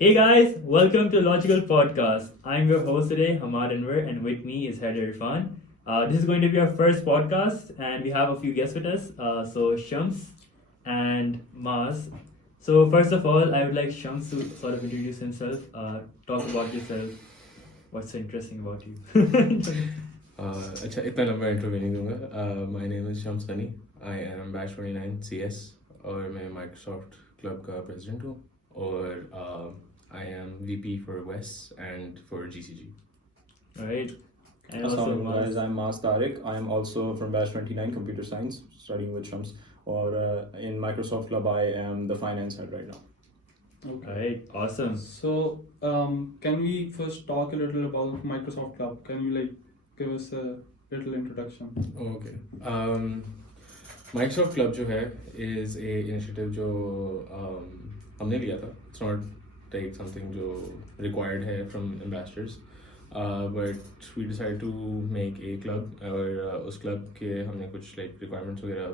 Hey guys, welcome to Logical Podcast. I'm your host today, Hamad Anwar, and with me is Haider Irfan. This is going to be our first podcast, and we have a few guests with us. So Shams and Maaz. So first of all, I would like Shams to sort of introduce himself, talk about yourself. What's interesting about you? अच्छा इतना लंबा intro भी नहीं दूंगा my name is Shams Ghani I am batch 29 CS और मैं Microsoft club का president हूँ और I am VP for west end for GCG. Alright. And also Assalamualaikum Maaz. guys, I'm Maaz Tariq. I am also from batch 29 Computer Science, studying with Shams. Or in Microsoft Club, I am the finance head right now. Alright, awesome. So, can we first talk a little about Microsoft Club? Can you give us a little introduction? Okay Microsoft club जो है is a initiative जो हमने लिया था. It's not like something जो required है from ambassadors but we decide to make a club और उस क्लब के हमने कुछ लाइक रिक्वायरमेंट्स वगैरह.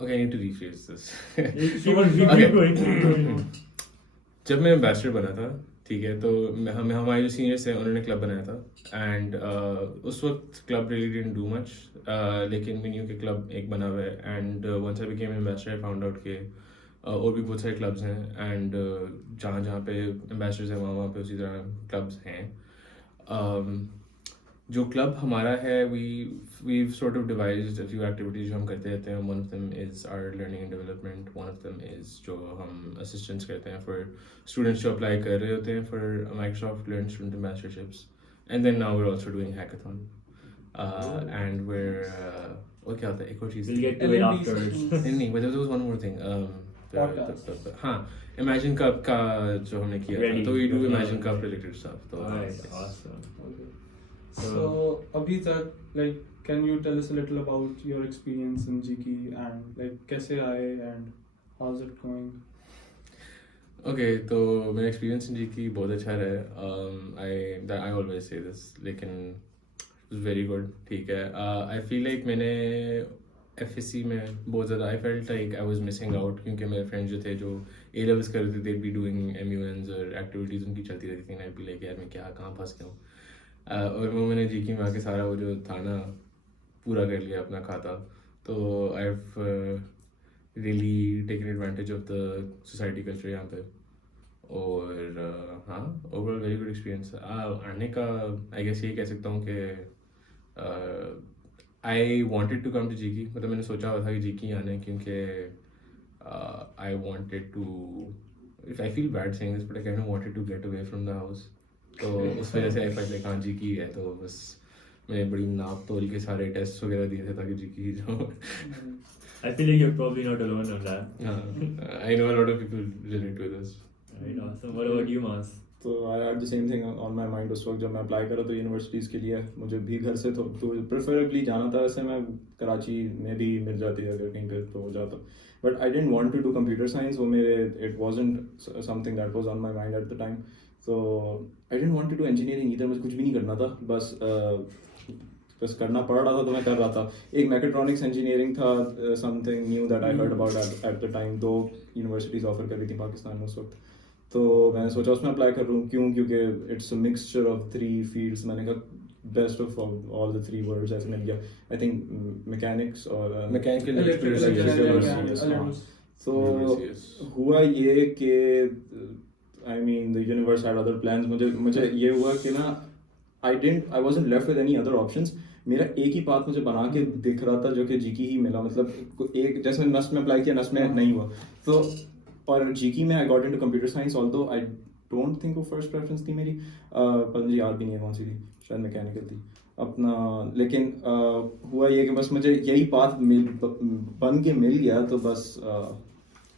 Okay, I need to rephrase this. Keep going. जब मैं एम्बेसडर बना था, ठीक है, तो हमें हमारे जो सीनियर्स थे उन्होंने क्लब बनाया था एंड उस वक्त club really didn't do much, लेकिन वी न्यू के क्लब एक बना हुआ है and once I became ambassador I found out के और भी बहुत सारे क्लब्स हैं एंड जहाँ जहाँ पे एम्बेसडर्स हैं वहाँ वहाँ पे उसी तरह क्लब्स हैं. जो क्लब हमारा है we sort of devised a few activities जो हम करते रहते हैं. One of them is our learning and development. One of them is जो हम असिस्टेंट्स करते हैं फॉर स्टूडेंट्स जो अप्लाई कर रहे होते हैं for Microsoft learn student ambassadorships. And then now we are also doing hackathon and where और क्या होता है एक और चीज़ We'll get to it afterwards. नहीं, but there was one more thing. Podcast. हाँ, Imagine Cup का जो हमने किया था, Ready. तो we do Imagine Cup related stuff. तो Alright, awesome. Okay. So, abhi tak, can you tell us a little about your experience in GIKI and कैसे आए and how's it going? Okay, तो मेरा experience in GIKI बहुत अच्छा रहा. I always say this, लेकिन it was very good. ठीक है. I feel like मैंने FSC में बहुत ज़्यादा I felt like I was missing out क्योंकि मेरे friends जो थे जो A levels कर रहे थे they'd be doing MUNs और activities उनकी चलती रहती थी. I'd be like यार मैं कहाँ फंस गया हूँ. और वो मैंने GIKI में आके सारा वो जो था ना पूरा कर लिया अपना खाता. तो I've really taken advantage of the society culture यहाँ पे. और हाँ, ओवरऑल वेरी गुड एक्सपीरियंस. आने का आई गेस यही कह सकता हूँ कि I wanted to come to GIKI. मतलब मैंने सोचा हुआ था कि GIKI आने क्योंकि I wanted to if I feel bad saying this but I kind of wanted to get away from the house. तो उस वजह से आई फेल्ट लाइक हाँ GIKI है तो बस मैंने बड़ी नाप तोल के सारे टेस्ट वगैरह दिए थे ताकि GIKI जो I feel like you're probably not alone on that. I know a lot of people relate to this. Right, awesome. What about you, Maaz? तो I had the same thing on my mind. उस वक्त जब मैं apply करा तो universities के लिए मुझे भी घर से तो प्रेफरेबली जाना था. वैसे मैं कराची में भी मिल जाती अगर कहीं पे तो हो जाता, but I didn't want to do computer science. वो मेरे it wasn't something that was on my mind at the time. So I didn't want to do engineering either. मुझे कुछ भी नहीं करना था, बस करना पड़ रहा था तो मैं कर रहा था. एक मैकेट्रॉनिक्स इंजीनियरिंग था, something knew that I heard about eight the time. 2 universities offer कर रही थी पाकिस्तान में उस वक्त. तो मैंने सोचा उसमें अप्लाई कर लूँ. क्योंकि it's a mixture of 3 fields. मैंने कहा best of all the 3 worlds ऐसे मिल गया. आई थिंक मैकेनिक्स और मैकेनिकल तो हुआ ये कि I mean the universe had other plans. मुझे ये हुआ कि ना I wasn't left with any other options. मेरा एक ही पाथ मुझे बना के दिख रहा था जो कि GIKI ही मिला. मतलब एक जैसे नस्ट में अप्लाई किया, नस्ट में नहीं हुआ. तो और GIKI में I got into computer science. Although I don't think वो फर्स्ट प्रेफरेंस थी मेरी. पर मुझे याद भी नहीं है कौन सी थी, शायद मैकेनिकल थी अपना. लेकिन हुआ ये कि बस मुझे यही पाथ बन के मिल गया तो बस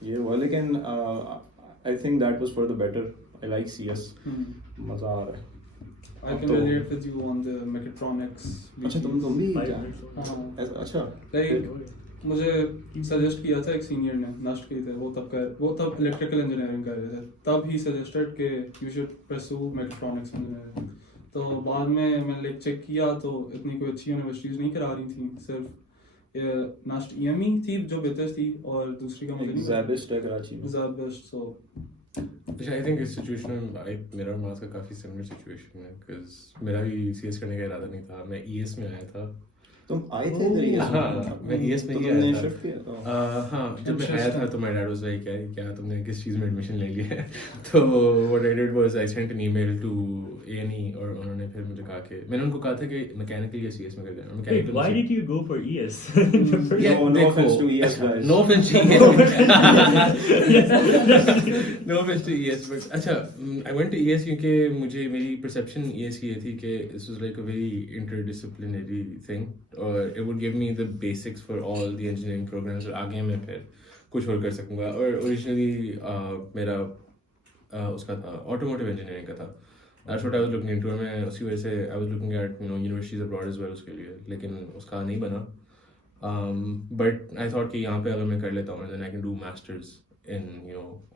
ये हुआ. लेकिन I think that was for the better. I like CS. मज़ा आ रहा है. I can relate with you on the Mechatronics. अच्छा तुम भी 5 minutes. हाँ. अच्छा मुझे सजेस्ट किया था एक सीनियर ने, नष्ट किए थे वो तब इलेक्ट्रिकल इंजीनियरिंग कर रहे थे. तब ही सजेस्टेड कि you should pursue mechatronics engineering. तो बाद में मैंने चेक किया तो इतनी कोई अच्छी यूनिवर्सिटीज़ नहीं करा रही थी. सिर्फ नष्ट EME थी जो बेहतर थी और दूसरी का मुझे नहीं ज़ैबिस्ट है कराची में. ज़ैबिस्ट. सो आई थिंक इस सिचुएशन में मेरा और मास का काफ़ी सिमिलर सिचुएशन है बिकॉज मेरा भी सीएस करने का इरादा नहीं था, मैं ईएस में आया था। तुम आए थे इधर ES में? हाँ, मैं ES में तो ही तुमने आया था। शिफ्ट किया था? हाँ, जब मैं आया था तो माय डैड वाज लाइक क्या तुमने किस चीज़ में एडमिशन ले लिया है? तो what I did was I sent an email to A&E और उन्होंने फिर मुझे कहा कि मैंने उनको कहा था कि मैकेनिकल या CS में कर देना। Wait, mechanical why did you go for ES? No offense to ES guys. No offense to ES. No offense to ES, but अच्छा, I went to ES क्योंकि मुझे मेरी perception ES की ये थी कि this was like a very interdisciplinary thing और it would give me the basics for all the engineering programs और आगे मैं फिर कुछ और कर सकूँगा। और originally मेरा उसका था automotive engineering का था। That's what I was looking into और मैं उसी वजह से I was looking at universities abroad as well उसके लिए, लेकिन उसका नहीं बना। But I thought कि यहाँ पे अगर मैं कर लेता हूँ then I can do masters in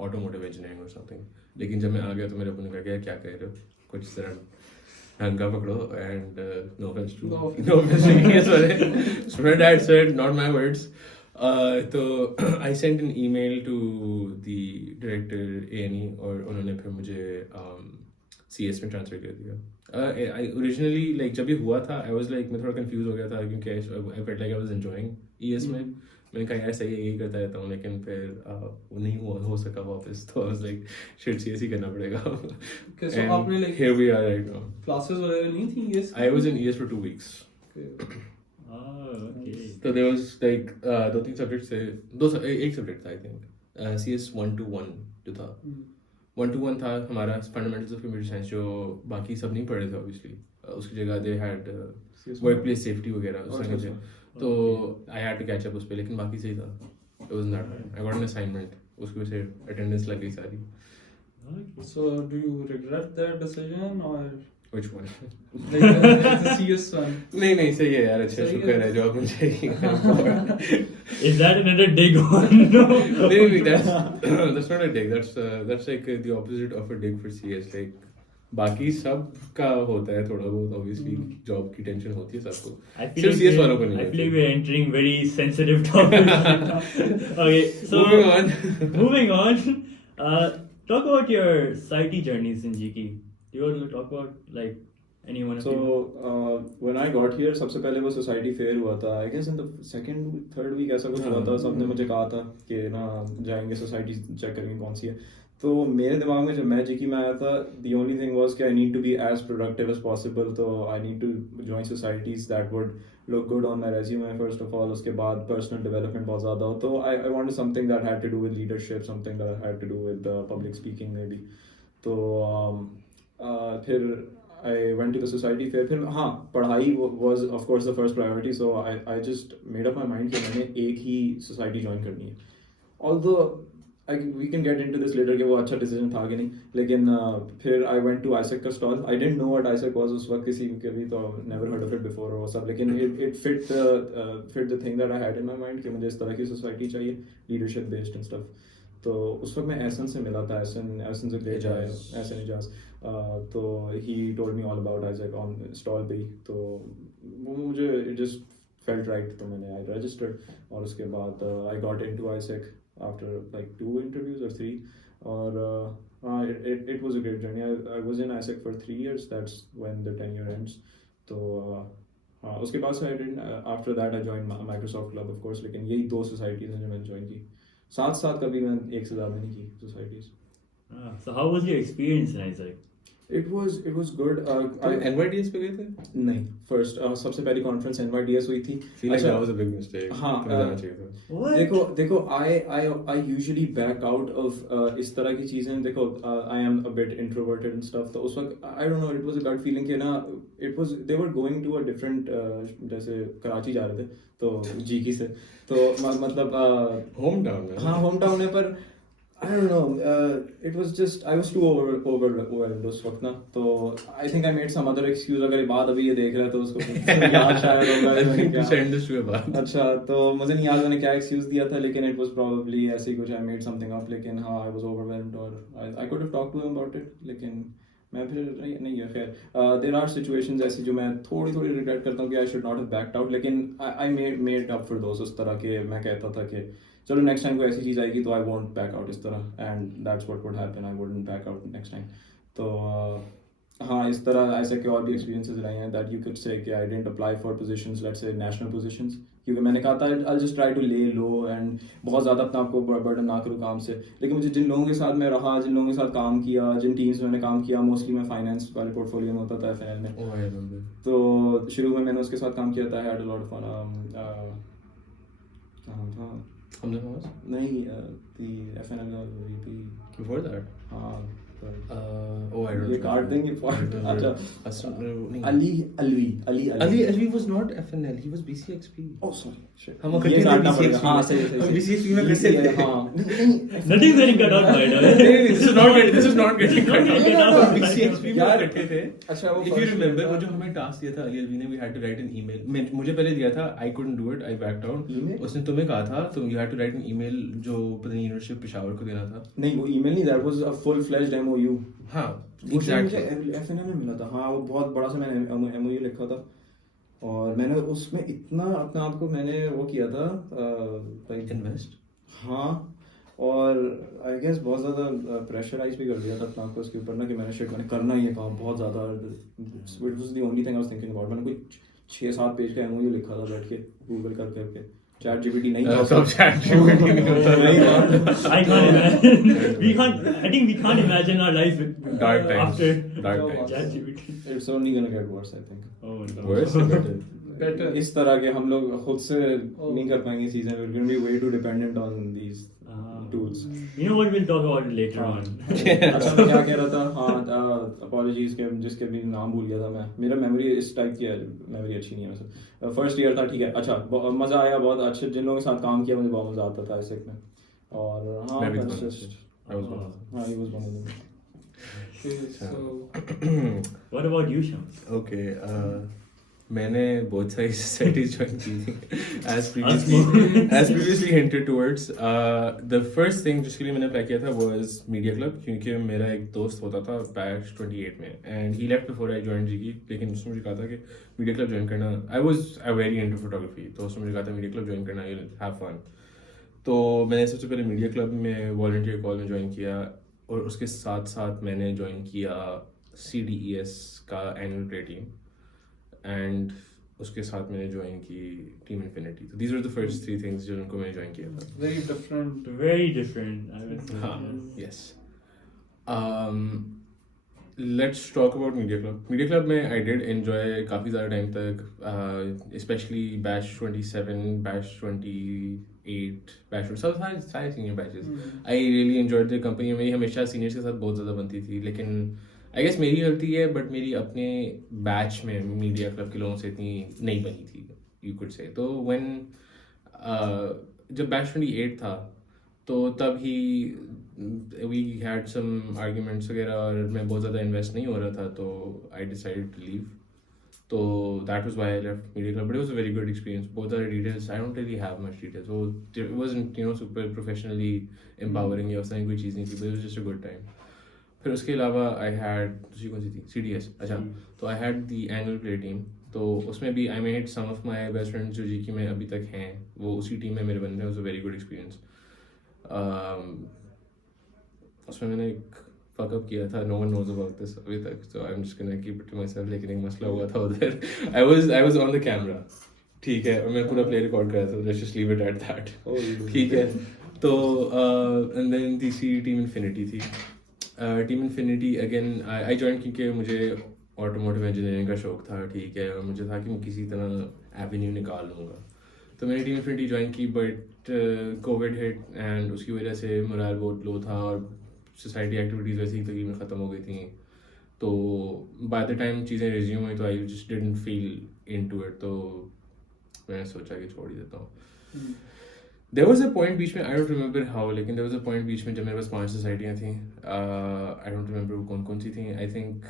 automotive engineering or something। लेकिन जब मैं आ गया तो मेरे अपने कहा क्या कह रहे हो, कुछ तरह ढंग का पकड़ो and no offense to ES वाले, so my dad said, not my words। तो I sent an email to the director A&E और उन्होंने फिर मुझे CS में ट्रांसफर कर दिया। I originally like जब ये हुआ था I was like मैं थोड़ा कंफ्यूज हो गया था क्योंकि I felt like I was enjoying ES में। मैंने कहा यार सही है यही करता रहता हूँ, लेकिन फिर वो नहीं हो सका वापस, तो I was like shit CS ही करना पड़ेगा। So आपने like here we are right now। classes वगैरह नहीं थी ES? I was in ES for 2 weeks। Okay. So there was like 2-3 subjects थे, एक सब्जेक्ट था I think CS 1-1 जो था। 1-1 था हमारा फंडामेंटल्स ऑफ कंप्यूटर साइंस, जो बाकी सब नहीं पढ़े थे ऑब्वियसली। उसकी जगह they had workplace safety वगैरह उस तरह के, तो I had to catch up उस पे, लेकिन बाकी सही था। It was not bad. I got an assignment, उसकी वजह से अटेंडेंस लग गई सारी। So do you regret that decision or Which one? like the CS one? नहीं सही है यार, अच्छा शुक्र है जॉब मिल जाएगी। Is that another dig on? No. नहीं, that's not a dig, that's like the opposite of a dig for CS। like बाकी सब का होता है थोड़ा बहुत, ऑब्वियसली जॉब की टेंशन होती है सबको, सिर्फ CS वालों को नहीं। I feel like we're entering very sensitive topics. Okay, so moving on. Talk about your society journeys in GIKI. Do you want to talk about like any one of So you? when I got here सबसे पहले वो society fair हुआ था, I guess in the second third week ऐसा कुछ हुआ था। सबने मुझे कहा था कि ना जाएंगे सोसाइटी चेक करेंगे कौन सी है। तो मेरे दिमाग में जब मैं GIKI में आया था, the only thing was कि I need to be as productive as possible, तो I need to join societies that would look good on my resume first of all, उसके बाद personal development बहुत ज़्यादा हो। तो I wanted something that had to do with leadership, something that had to do with public speaking maybe। तो फिर I went to the society fair। फिर हाँ, पढ़ाई was of course the first priority, so I just made up my mind कि मैंने एक ही society join करनी है। Although we can get into this later कि वो अच्छा decision था कि नहीं, लेकिन फिर I went to AIESEC का stall। I didn't know what AIESEC was उस वक्त, किसी के भी तो never heard of it before और वो सब, लेकिन it fit the thing that I had in my mind कि मुझे इस तरह की society चाहिए, leadership based and stuff। तो उस वक्त मैं एसन से मिला था, एसन से ग्रेट आया, एसन इजाज। तो he told me all about AIESEC on stall पे ही, तो वो मुझे इट जस्ट फेल्ट राइट, तो मैंने आई रजिस्टर्ड और उसके बाद I got into AIESEC after like 2 interviews or 3। और it was a great journey। I was in AIESEC for 3 years, that's when the tenure ends। तो हाँ, उसके बाद से after that I join Microsoft club of course, लेकिन यही 2 societies हैं जो मैंने ज्वाइन की। साथ कभी मैं एक से ज़्यादा नहीं की societies. So how was your experience in AIESEC? It was good। NYDS पे गए थे? नहीं, फर्स्ट सबसे पहली कॉन्फ्रेंस NYDS हुई थी। Feel like that was a big mistake। हाँ, जाना चाहिए था। What? देखो I usually back out of इस तरह की चीज़ें। देखो I am a bit introverted and stuff, तो उस वक्त I don't know, it was a gut feeling कि ना they were going to a different जैसे कराची जा रहे थे तो GIKI से, तो मतलब होम टाउन है। हाँ, होम टाउन है, पर I don't know, it was just I was too overwhelmed उस वक्त ना। तो I think I made some other excuse। अगर बात अभी ये देख रहा है तो उसको याद शायद होगा मैंने क्या। Send this to a bar। अच्छा, तो मुझे नहीं याद मैंने क्या excuse दिया था, लेकिन it was probably ऐसे ही कुछ I made something up। लेकिन हाँ, I was overwhelmed और I could have talked to him about it, लेकिन मैं फिर नहीं है। खैर there are situations ऐसी जो मैं थोड़ी regret करता हूँ कि I should not have backed out, लेकिन I made up for those। उस तरह के मैं कहता था कि चलो नेक्स्ट टाइम को ऐसी चीज़ आएगी तो आई वोंट बैक आउट इस तरह, and that's what would happen, I wouldn't back out next time. तो हाँ, इस तरह ऐसे के और भी एक्सपीरियंसेस रहे हैं दैट यू कुड से कि I didn't apply for positions, let's say national positions, क्योंकि मैंने कहा था आई जस्ट ट्राई टू ले लो एंड बहुत ज़्यादा अपने आप को बर्डन ना करूँ काम से। लेकिन मुझे जिन लोगों के साथ मैं रहा, जिन लोगों के साथ काम किया, जिन टीम्स में मैंने काम किया, मोस्टली मैं फाइनेंस वाले पोर्टफोलियो में होता था FNL में। Oh, I remember. तो शुरू में मैंने उसके साथ काम किया था, had a lot of fun. क्या नाम था? Hamza Nawaz? नहीं, the FNL का VP। Before that? हाँ, Oh, I don't ये काट देंगे अच्छा, Ali was not FNL, he was BCXP. Oh sorry, हम इकट्ठे थे BCXP हाँ, में। सही हम BCXP में इकट्ठे थे। हाँ, Nothing is getting cut out, by the way. This is not getting cut getting cut out. out. BCXP में यार, इकट्ठे थे। अच्छा, वो If you first- remember, वो जो हमें टास्क दिया था Ali Alvi ने, we had to write an email। मुझे पहले दिया था, I couldn't do it, I backed out। Email? उसने तुम्हें कहा था, तुम you had to write an email जो पता नहीं यूनिवर्सिटी पेशावर को देना था। नहीं, वो ईमेल नहीं, that was a full fledged MOU। हाँ, मुझे exactly। FNL में मिला था, हाँ, वो बहुत बड़ा सा मैंने MOU लिखा था और मैंने उसमें इतना अपने आप को मैंने वो किया था लाइक Invest। हाँ, और आई गेस बहुत ज़्यादा प्रेशराइज भी कर दिया था अपने आप को उसके ऊपर ना कि मैंने करना ही है काम बहुत ज़्यादा। It was the only thing I was thinking about. मैंने कोई 6-7 पेज का MOU लिखा था बैठ के गूगल करके। ChatGPT नहीं था, सब ChatGPT नहीं होता। नहीं था। I can't imagine. I think we can't imagine our life Dark times। after Dark times। ChatGPT. It's only gonna get worse, I think। Oh no. Worse or better? better। इस तरह के हम लोग खुद से नहीं कर पाएंगे चीजें। We're gonna be way too dependent on these tools। You know what? We'll talk about it later हाँ। on. अच्छा, मैं क्या कह रहा था? हाँ, अपॉलॉजीज के जिसके भी नाम भूल गया था मैं। मेरा मेमोरी इस टाइप की है, मेमोरी अच्छी नहीं है वैसे। फर्स्ट ईयर था, ठीक है, अच्छा, मज़ा आया बहुत। अच्छे जिन लोगों के साथ काम किया मुझे बहुत मज़ा आता था AIESEC में। और हाँ, मैं भी बस था। just- I was one of them। हाँ, he was one of them। Okay, so What about you, Shams? Okay, मैंने बहुत सारी सोसाइटीज ज्वाइन की थी as previously hinted towards। The first thing जिसके लिए मैंने अप्लाई किया था was मीडिया क्लब, क्योंकि मेरा एक दोस्त होता था बैच 28 में and he left before I joined GIKI। लेकिन उसने मुझे कहा था कि मीडिया क्लब ज्वाइन करना। I was very into photography, तो उसने मुझे कहा था मीडिया क्लब ज्वाइन करना, you'll have fun। तो मैंने सबसे पहले मीडिया क्लब में वॉलंटियर कॉल में ज्वाइन किया और उसके साथ साथ मैंने ज्वाइन किया CDES का एनुअल प्ले टीम एंड उसके साथ मैंने ज्वाइन की टीम इन्फिनिटी। तो these are the first 3 things जिनको मैंने ज्वाइन किया था। very different। Very different, I would say. हाँ, yes। Let's talk about media club. Media club में आई डिड एंजॉय काफ़ी ज़्यादा टाइम तक, स्पेशली बैच 27, बैच 28, बैच सारे senior batches. I really enjoyed the company. मेरी हमेशा सीनियर्स के साथ बहुत ज़्यादा बनती थी, लेकिन आई गेस मेरी गलती है, बट मेरी अपने बैच में मीडिया क्लब के लोगों से इतनी नहीं बनी थी, यू कुड से। तो जब बैच 28 था तो तब ही वी हैड सम आर्ग्यूमेंट्स वगैरह और मैं बहुत ज़्यादा इन्वेस्ट नहीं हो रहा था, तो आई डिसाइडेड टू लीव। तो that was why I left media club, but it was a very good experience. बहुत सारे details, I don't really have much details, वो it wasn't super professionally empowering या उस तरह की कोई चीज़ नहीं थी, but it was just a good time. फिर उसके अलावा आई हैड दूसरी कौन सी थी, CDS। अच्छा, तो I had the annual play team, तो उसमें भी I made some of my best friends जो GIKI में अभी तक हैं, वो उसी टीम में मेरे बंदे हैं। Was a very good experience. उसमें मैंने एक फकअप किया था, no one knows about this अभी तक, so I am just gonna keep it to myself. लेकिन एक मसला हुआ था उधर, I was on the camera, ठीक है, और मैं पूरा प्ले रिकॉर्ड कर रहा था। Let's just leave it at that, ठीक है। तो एंड देन तीसरी टीम इन्फिनिटी थी। Team infinity again I join क्योंकि मुझे ऑटोमोटिव इंजीनियरिंग का शौक था, ठीक है, और मुझे था कि मैं किसी तरह एवेन्यू निकाल लूँगा। तो मैंने टीम इन्फिनिटी ज्वाइन की, बट कोविड हिट एंड उसकी वजह से मोरल बहुत लो था और सोसाइटी एक्टिविटीज़ वैसे ही तकरीबन ख़त्म हो गई थी। तो बाय द टाइम चीज़ें रिज्यूम हुई तो I just didn't feel into it, तो मैंने सोचा कि छोड़ ही देता हूँ। देयर वाज अ पॉइंट बीच में, आई डोंट रिमेंबर हाउ, लेकिन देयर वाज अ पॉइंट बीच में जब मेरे पास 5 सोसाइटियाँ थी। आई डोंट रिमेंबर वो कौन कौन सी थी। आई थिंक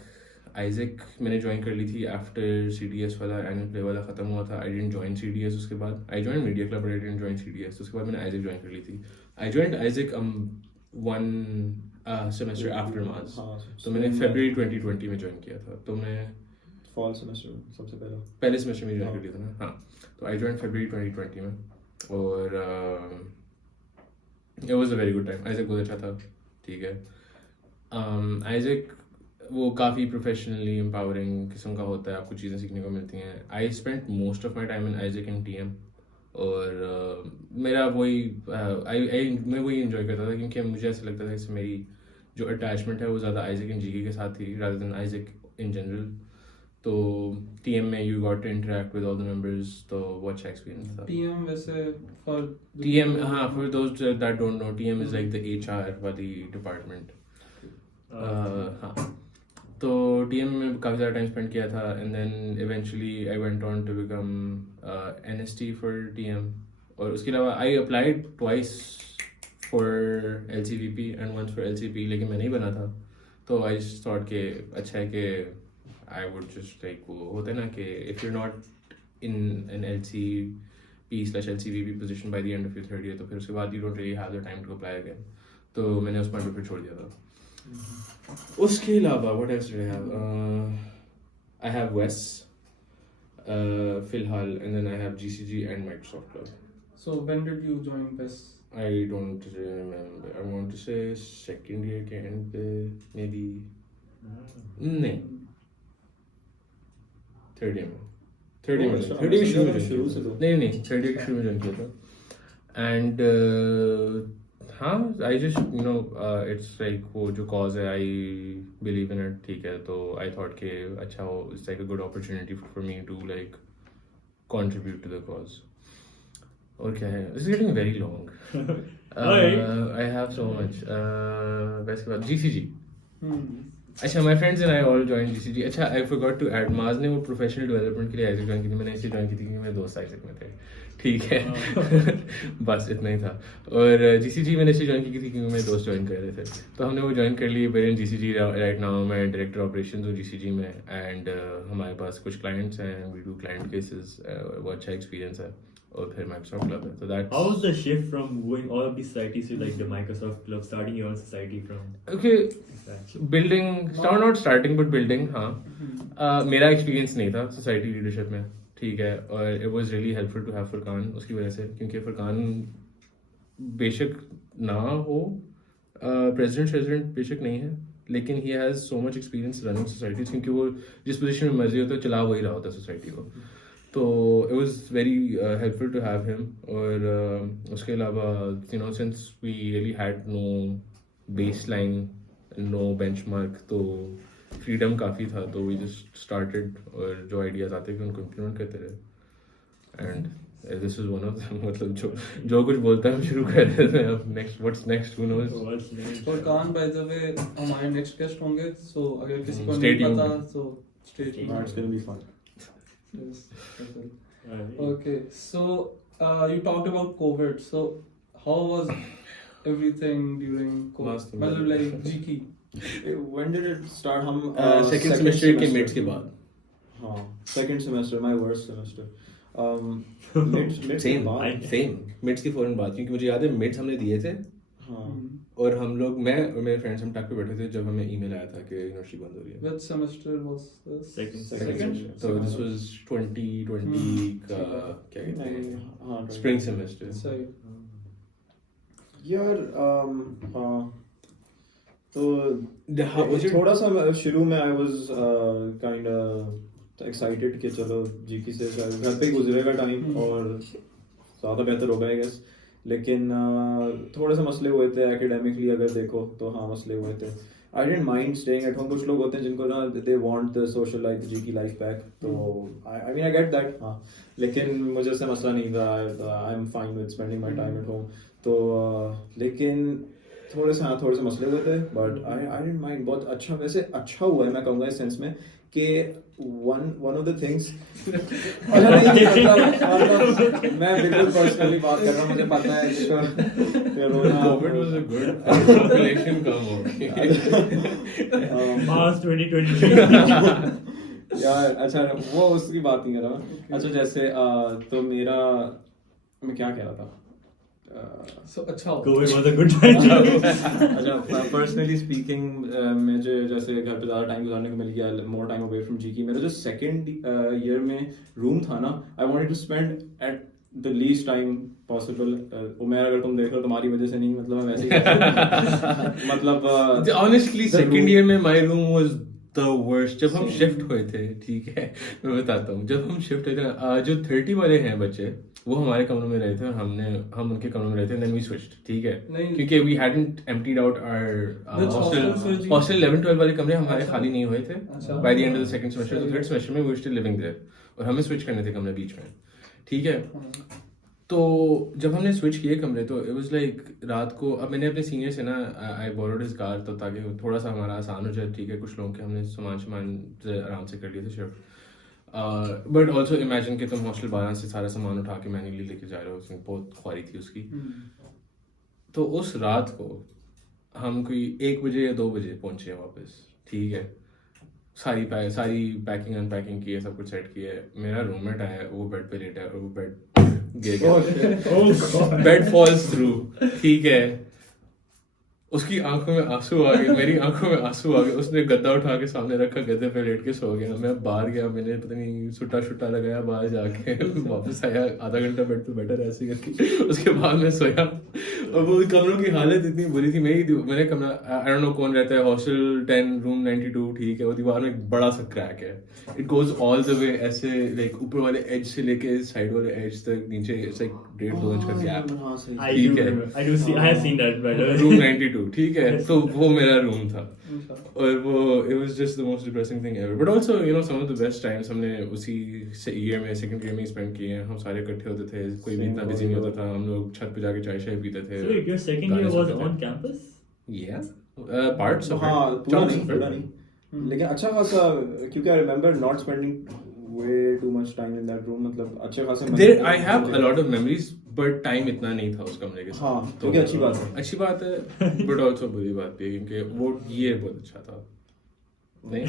AIESEC मैंने ज्वाइन कर ली थी आफ्टर CDS वाला एनुअल प्ले वाला ख़त्म हुआ था। आई डिडंट ज्वाइन CDS उसके बाद। I join media club but I didn't join CDS। उसके बाद मैंने AIESEC ज्वाइन कर ली थी। I join AIESEC 1 semester after माज। तो मैंने February 2020 में ज्वाइन किया था। तो मैं फॉल सेमेस्टर सबसे पहले सेमेस्टर में ज्वाइन कर लिया था ना। हाँ, तो आई ज्वाइन February 2020 में। और It was a very good time. Isaac बहुत अच्छा था, ठीक है. आइजैक वो काफ़ी प्रोफेशनली एम्पावरिंग किस्म का होता है, आपको चीज़ें सीखने को मिलती हैं. I spent most of my time in Isaac and TM, और मेरा वही मैं वही इन्जॉय करता था, क्योंकि मुझे ऐसा लगता था इससे मेरी जो अटैचमेंट है वो ज़्यादा आइजैक एंड GIKI के साथ थी rather than AIESEC in general. तो TM में you got to interact with all the members, तो वो अच्छा एक्सपीरियंस था. TM वैसे for TM, हाँ, for those that don't know, TM is like the HR वाली डिपार्टमेंट. हाँ, तो TM में काफ़ी ज़्यादा टाइम स्पेंड किया था, and then eventually I went on to become NST for TM. और उसके अलावा I applied twice for LCVP and once for LCP, लेकिन मैं नहीं बना था. तो आई जस्ट थॉट के अच्छा है कि आई वुड जस्ट लाइक, वो होता है ना कि if you not in an LCP/LCVP position by the end of your third year, तो फिर उसके बाद you don't really have the time to apply again. तो मैंने उस पॉइंट पर फिर छोड़ दिया था. उसके अलावा what else do I have? I have वेस फिलहाल, and then I have GCG and Microsoft club. So when did you join PES? I don't remember. I want to say second year के end पे maybe. नहीं, third year में शुरू से तो नहीं third year के शुरू में join किया था. And हाँ, I just it's like वो जो cause है, I believe in it, ठीक है. तो I thought कि अच्छा हो, it's like a good opportunity for me to like contribute to the cause. और क्या है, this is getting very long. I have so much. वैसे बाद GCG. अच्छा, my friends and I all joined GCG. अच्छा, I forgot to add, Maaz ने वो professional development के लिए आइजैक ज्वाइन की थी. मैंने इसलिए ज्वाइन की थी क्योंकि मेरे दोस्त आइजैक में थे, ठीक है. बस इतना ही था. और GCG मैंने इसलिए ज्वाइन की थी क्योंकि मेरे दोस्त ज्वाइन कर रहे थे, तो हमने वो ज्वाइन कर ली. Where in GCG right now मैं डायरेक्टर ऑपरेशंस हूँ GCG में, एंड हमारे पास कुछ क्लाइंट्स हैं, वी डू क्लाइंट केसेस. वो अच्छा एक्सपीरियंस है. और फिर Microsoft Club है. So that. How was the shift from going all of these societies to like the Microsoft Club, starting your own society from? Okay, building, not starting but building. हाँ, मेरा experience नहीं था society leadership में, ठीक है. और it was really helpful to have Furqan उसकी वजह से, क्योंकि फुरकान बेशक ना हो प्रेसिडेंट बेशक नहीं है, लेकिन he has so much experience running societies, क्योंकि वो जिस पोजीशन में मर्जी होता है चला वही रहा होता है सोसाइटी को. तो it was very helpful to have him. और उसके अलावा since we really had no baseline, no benchmark, तो freedom काफ़ी था, तो we just started, और जो ideas आते थे उनको implement करते रहे. And this is one of them. मतलब जो कुछ बोलता है हम शुरू कर देते हैं. अब what's next, who knows. और कान by the way हमारे next guest होंगे, so अगर किसी को Stay नहीं पता tuned. so stay tuned. It's gonna be fun. Yes. Okay, so you talked about COVID. So how was everything during COVID? मतलब like GIKI. When did it start? हम second semester के mids के बाद. हाँ, second semester, my worst semester. Mids के बाद. Same. Mids की फौरन बाद, क्योंकि मुझे याद है mids हमने दिए थे. हाँ. और हम लोग, मैं और मेरे फ्रेंड्स हम टक पे बैठे थे जब हमें ईमेल आया था कि यूनिवर्सिटी बंद हो रही है. Which semester was this? Second. So this was 2020 का क्या कहते हैं, हाँ, spring semester. सही. यार हाँ, तो was it- थोड़ा सा शुरू में I was kind of excited कि चलो GIKI से घर पे ही गुजरेगा टाइम और ज़्यादा बेहतर होगा I guess. लेकिन थोड़े से मसले हुए थे एकेडमिकली, अगर देखो तो हाँ मसले हुए थे. I didn't mind staying at home. कुछ लोग होते हैं जिनको ना they want the social life, GIKI life back, तो I mean I get that. हाँ, लेकिन मुझे उससे मसला नहीं था. I am fine with spending my time at home. तो लेकिन थोड़े से मसले हुए थे, बट आई डिडंट माइंड. बहुत अच्छा, वैसे अच्छा हुआ है मैं कहूँगा इस सेंस में कि one of the things मैं बिल्कुल पर्सनली बात कर रहा हूँ, मुझे पता है COVID was a good population come out. March 2023. यार अच्छा, वो उसकी बात नहीं कर रहा हूँ. अच्छा जैसे तो मेरा, मैं क्या कह रहा था. So अच्छा हो. COVID was a good time. अच्छा, पर्सनली स्पीकिंग मुझे जैसे घर पे ज़्यादा टाइम गुजारने को मिल गया, more time away from GIKI. मेरा जो सेकेंड ईयर में रूम था ना, I wanted to spend at the least time possible. Umer अगर तुम देख रहे हो तुम्हारी वजह से नहीं, मतलब मैं वैसे ही मतलब honestly second year में my room was the worst. जब हम शिफ्ट हुए थे, ठीक है, मैं बताता हूँ, जब हम शिफ्ट हुए थे, जो 30 वाले हैं बच्चे वो हमारे कमरों में रहे थे और हम उनके कमरों में रहे थे, and then we switched, ठीक है, क्योंकि we hadn't emptied out our hostel 11-12 वाले कमरे हमारे खाली नहीं हुए थे by the end of the second semester. तो third semester में we were still living there और हमें switch करने थे कमरे बीच में, ठीक है. तो जब हमने स्विच किए कमरे तो इट वाज लाइक रात को, अब मैंने अपने सीनियर से ना आई बोरोड हिज कार, तो ताकि थोड़ा सा हमारा आसान हो जाए, ठीक है, कुछ लोगों के हमने सामान से आराम से कर लिए थे शिफ्ट. बट ऑल्सो इमेजिन कि तुम हॉस्टल 12 से सारा सामान उठा के मैन्युअली लेके जा रहे हो, उसमें बहुत ख्वारी थी उसकी. तो उस रात को हम कोई 1 बजे या 2 बजे पहुंचे वापस, ठीक है, सारी पैकिंग अनपैकिंग की है, सब कुछ सेट किया है. मेरा रूममेट आया, वो बेड पे लेटा है और वो बेड गिर गया, बेड फॉल्स थ्रू, ठीक है. उसकी आंखों में आंसू आ गए, मेरी आंखों में आंसू आ गए. उसने गद्दा उठा के सामने रखा, गद्दे पे लेट के सो गया. मैं बाहर गया, मैंने पता नहीं सुट्टा लगाया, बाहर जाके वापस आया, आधा घंटा बेड पे बैठा ऐसे करके. उसके बाद मैं सोया और वो कमरों की हालत इतनी बुरी थी. मैंने कमरा, आई डोंट नो कौन रहता है, हॉस्टल 10 रूम 92, ठीक है, वो दीवार में एक बड़ा सा क्रैक है. It goes all the way ऐसे, लाइक ऊपर वाले एज से लेके साइड वाले एज तक नीचे, इट्स लाइक 1.5-2 इंच का गैप, ठीक है. I have seen that better. Room 92, ठीक है. तो वो मेरा रूम था और वो it was just the most depressing thing ever, but also you know some of the best times हमने उसी ईयर में, सेकंड ईयर में स्पेंड किए हैं. हम सारे इकट्ठे होते थे, कोई भी इतना बिजी नहीं होता था, हम लोग छत पे जाके चाय पीते थे. So your second year was on campus? Yeah, parts of हाँ, it. पूरा नहीं. लेकिन अच्छा खासा, क्योंकि I remember not spending way too much time in that room, मतलब अच्छे खासे There I have a lot of memories, but time इतना नहीं था उस कमरे के साथ. हाँ, क्योंकि अच्छी बात है, but also बुरी बात भी है, क्योंकि वो ये बहुत अच्छा था. नहीं,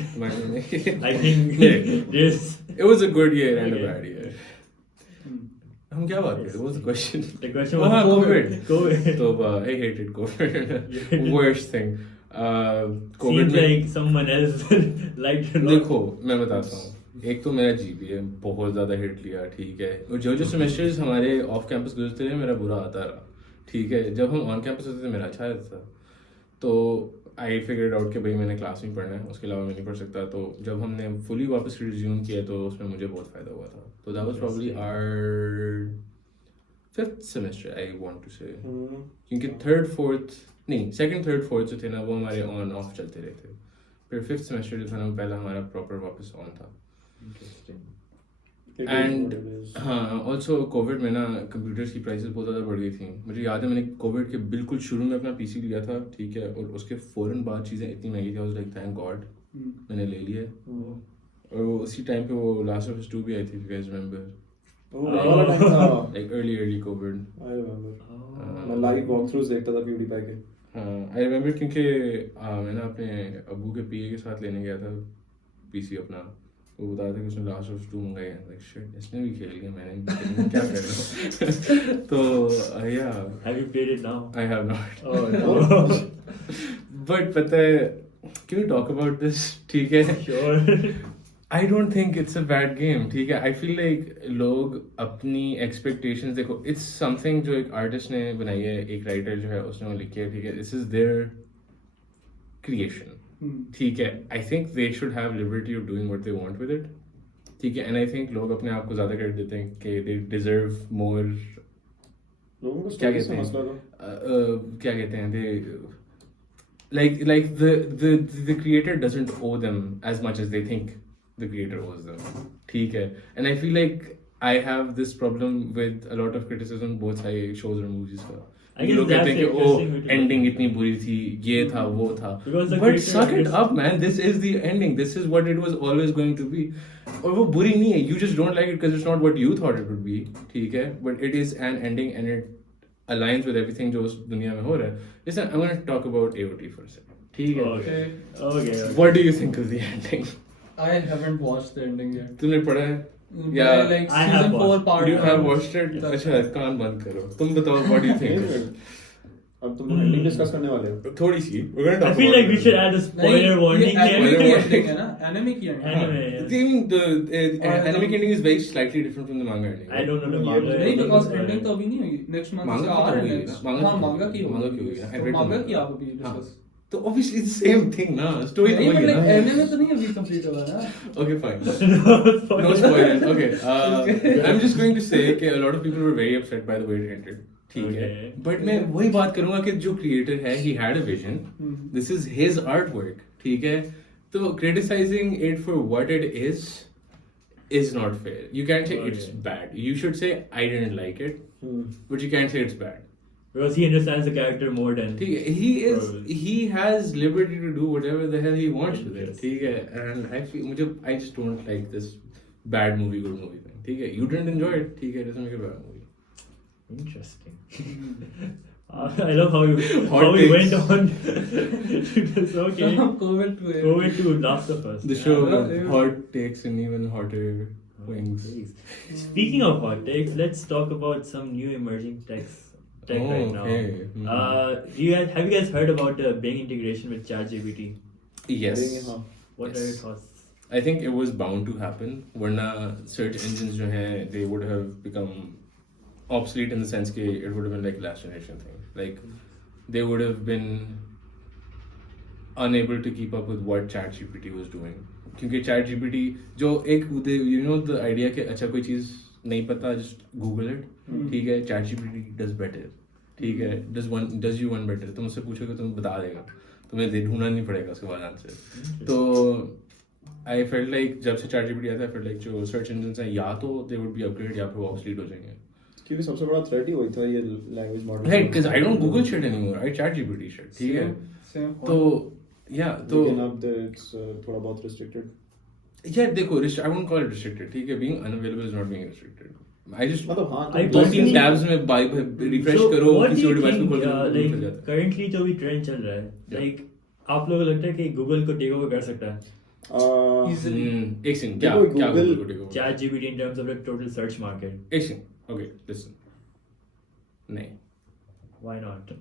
I think yes. It was a good year and a bad year. हम क्या बात कर रहे हैं? What was the question? The question was COVID. तो I hated COVID. Worst thing. COVID Seems like someone else liked it. देखो, मैं बताता हूँ. एक तो मेरा GPA बहुत ज़्यादा हिट लिया, ठीक है, और जो सेमेस्टर्स हमारे ऑफ कैंपस गुजरते रहे मेरा बुरा आता रहा, ठीक है. जब हम ऑन कैंपस होते थे मेरा अच्छा आता था. तो आई फिगर्ड आउट कि भाई मैंने क्लास में पढ़ना है, उसके अलावा मैं नहीं पढ़ सकता. तो जब हमने फुली वापस रिज्यूम किया तो उसमें मुझे बहुत फ़ायदा हुआ था. तो that was probably our 5th semester I want to say, क्योंकि 3rd 4th नहीं, 2nd 3rd 4th जो थे ना वो हमारे ऑन ऑफ चलते रहे थे. फिर 5th सेमेस्टर जो था ना पहला हमारा प्रॉपर वापस ऑन था. एंड हाँ, ऑल्सो कोविड में ना कंप्यूटर्स की प्राइसेस बहुत ज़्यादा बढ़ गई थी. मुझे याद है मैंने कोविड के बिल्कुल शुरू में अपना PC लिया था, ठीक है, और उसके फ़ौरन बाद चीज़ें इतनी महंगी थी. I was like thank God मैंने ले लिया. और वो उसी टाइम पे वो लास्ट ऑफ अस 2 भी आई थी, if you guys remember. Like early COVID. I remember. मैं लाइव वॉकथ्रूज देखता था PewDiePie के. हाँ, I remember क्योंकि मैंने अपने अब्बू के PA के साथ लेने गया था PC अपना. वो बताया था कि उसने लास्ट ऑफ 2 मंगाई है. लाइक शिट, इसने भी खेल लिया, मैंने क्या कर रहा हूँ. तो yeah. Have you played it now? I have not. Oh no. But पता है, can we talk about this? ठीक है. Sure. I don't think it's a bad game, ठीक है. I feel like लोग अपनी expectations देखो, it's something जो एक artist ने बनाई है, एक writer जो है उसने वो लिखी है, ठीक है. This is their creation, ठीक है. I think they should have liberty of doing what they want with it, ठीक है. And I think लोग अपने आप को ज़्यादा credit देते हैं कि they deserve more. लोगों को क्या कहते हैं, क्या कहते हैं, they like the creator doesn't owe them as much as they think the creator owes them, ठीक है. And I feel like I have this problem with a lot of criticism both side shows और movies का. लोग कहते हैं कि ओ ending इतनी बुरी थी, ये था वो था, but suck it up man, this is the ending, this is what it was always going to be. और वो बुरी नहीं है, you just don't like it because it's not what you thought it would be, ठीक है, but it is an ending and it aligns with everything जो उस दुनिया में हो रहा है. Listen, I'm going to talk about AOT for a second, ठीक है. Okay. What do you think of the ending? I haven't watched the ending yet. तुमने पढ़ा है? Yeah, like I have season 4 watched. part. You have watched it? अच्छा, कान बंद करो. तुम बताओ, what do you think? अब तुम लोग एंडिंग डिस्कस करने वाले हो थोड़ी सी we're gonna talk I feel about like we it. should add a spoiler warning anime here. की ending है ना, एनिमे की ending. Anime, I yeah. think the anime ending is very slightly different from the manga ending. I don't know the नहीं, manga. नहीं, ending, because but- ending तो अभी नहीं होगी, next month Manga इसका की आ तो रहा है होगी next. ना, manga हाँ, की manga की manga होगी. की होगी ना, I तो read the manga manga. की आप अभी हाँ. discuss. तो obviously it's the same thing ना, story नहीं, but वही है like ना. anime तो नहीं अभी complete हुआ है ना. Okay, fine. No, No spoilers. Okay. I'm just going to say कि a lot of people were very upset by the way it ended. ठीक है. Okay. But मैं वही बात करूँगा कि जो creator है, he had a vision. This is his artwork. ठीक है. तो criticizing it for what it is not fair. You can't say it's Okay. bad. You should say I didn't like it, but you can't say it's bad. Because he understands the character more than. ठीक है. Probably. He has liberty to do whatever the hell he wants with it. Yes. ठीक है. And I just don't like this bad movie, good movie thing. ठीक है. You didn't enjoy it. ठीक है. It doesn't make it a bad movie. Interesting. I love how Hot we takes. went on to this. Okay. COVID to it. Go into Last of Us. The show Yeah. with hot takes and even hotter wings. Speaking of hot takes, let's talk about some new emerging tech right now. Okay. Have you guys heard about the Bing integration with ChatGPT? Yes. हाँ. What Yes. are your thoughts? I think it was bound to happen. Warna search engines जो हैं, they would have become obsolete in the sense that it would have been like last generation thing. Like they would have been unable to keep up with what ChatGPT was doing. क्योंकि ChatGPT जो एक you know the idea कि अच्छा कोई चीज़ नहीं पता just Google it. ठीक है. ChatGPT does better. ठीक है. does you one better. तुम उससे पूछोगे तो बता देगा. तुम्हें ढूंढना नहीं पड़ेगा उसके बाद आंसर. तो I felt like जब से ChatGPT आया था I felt like जो search engines हैं या तो they would be upgraded या फिर वो obsolete हो जाएंगे. क्योंकि सबसे बड़ा थ्रेट ही वही था ये language model. Right, because I don't Google shit anymore. I ChatGPT shit. ठीक है. Same. तो yeah, तो लेकिन अब it's थोड़ा बहुत restricted. yeah देखो I wouldn't call it restricted. ठीक है. Being unavailable is not being restricted. I just मतलब हाँ I दो personally- तीन tabs में refresh करो what do किसी you और device पे think, खोल के like, खुल जाता है. currently जो भी trend चल रहा है, Yeah. like आप लोगों को लगता है कि Google को take over कर सकता है? Easily. एक second क्या देखो, क्या Google- Google को take over? ChatGPT in terms of the total search market. एक second. Okay, listen. नहीं. Why not?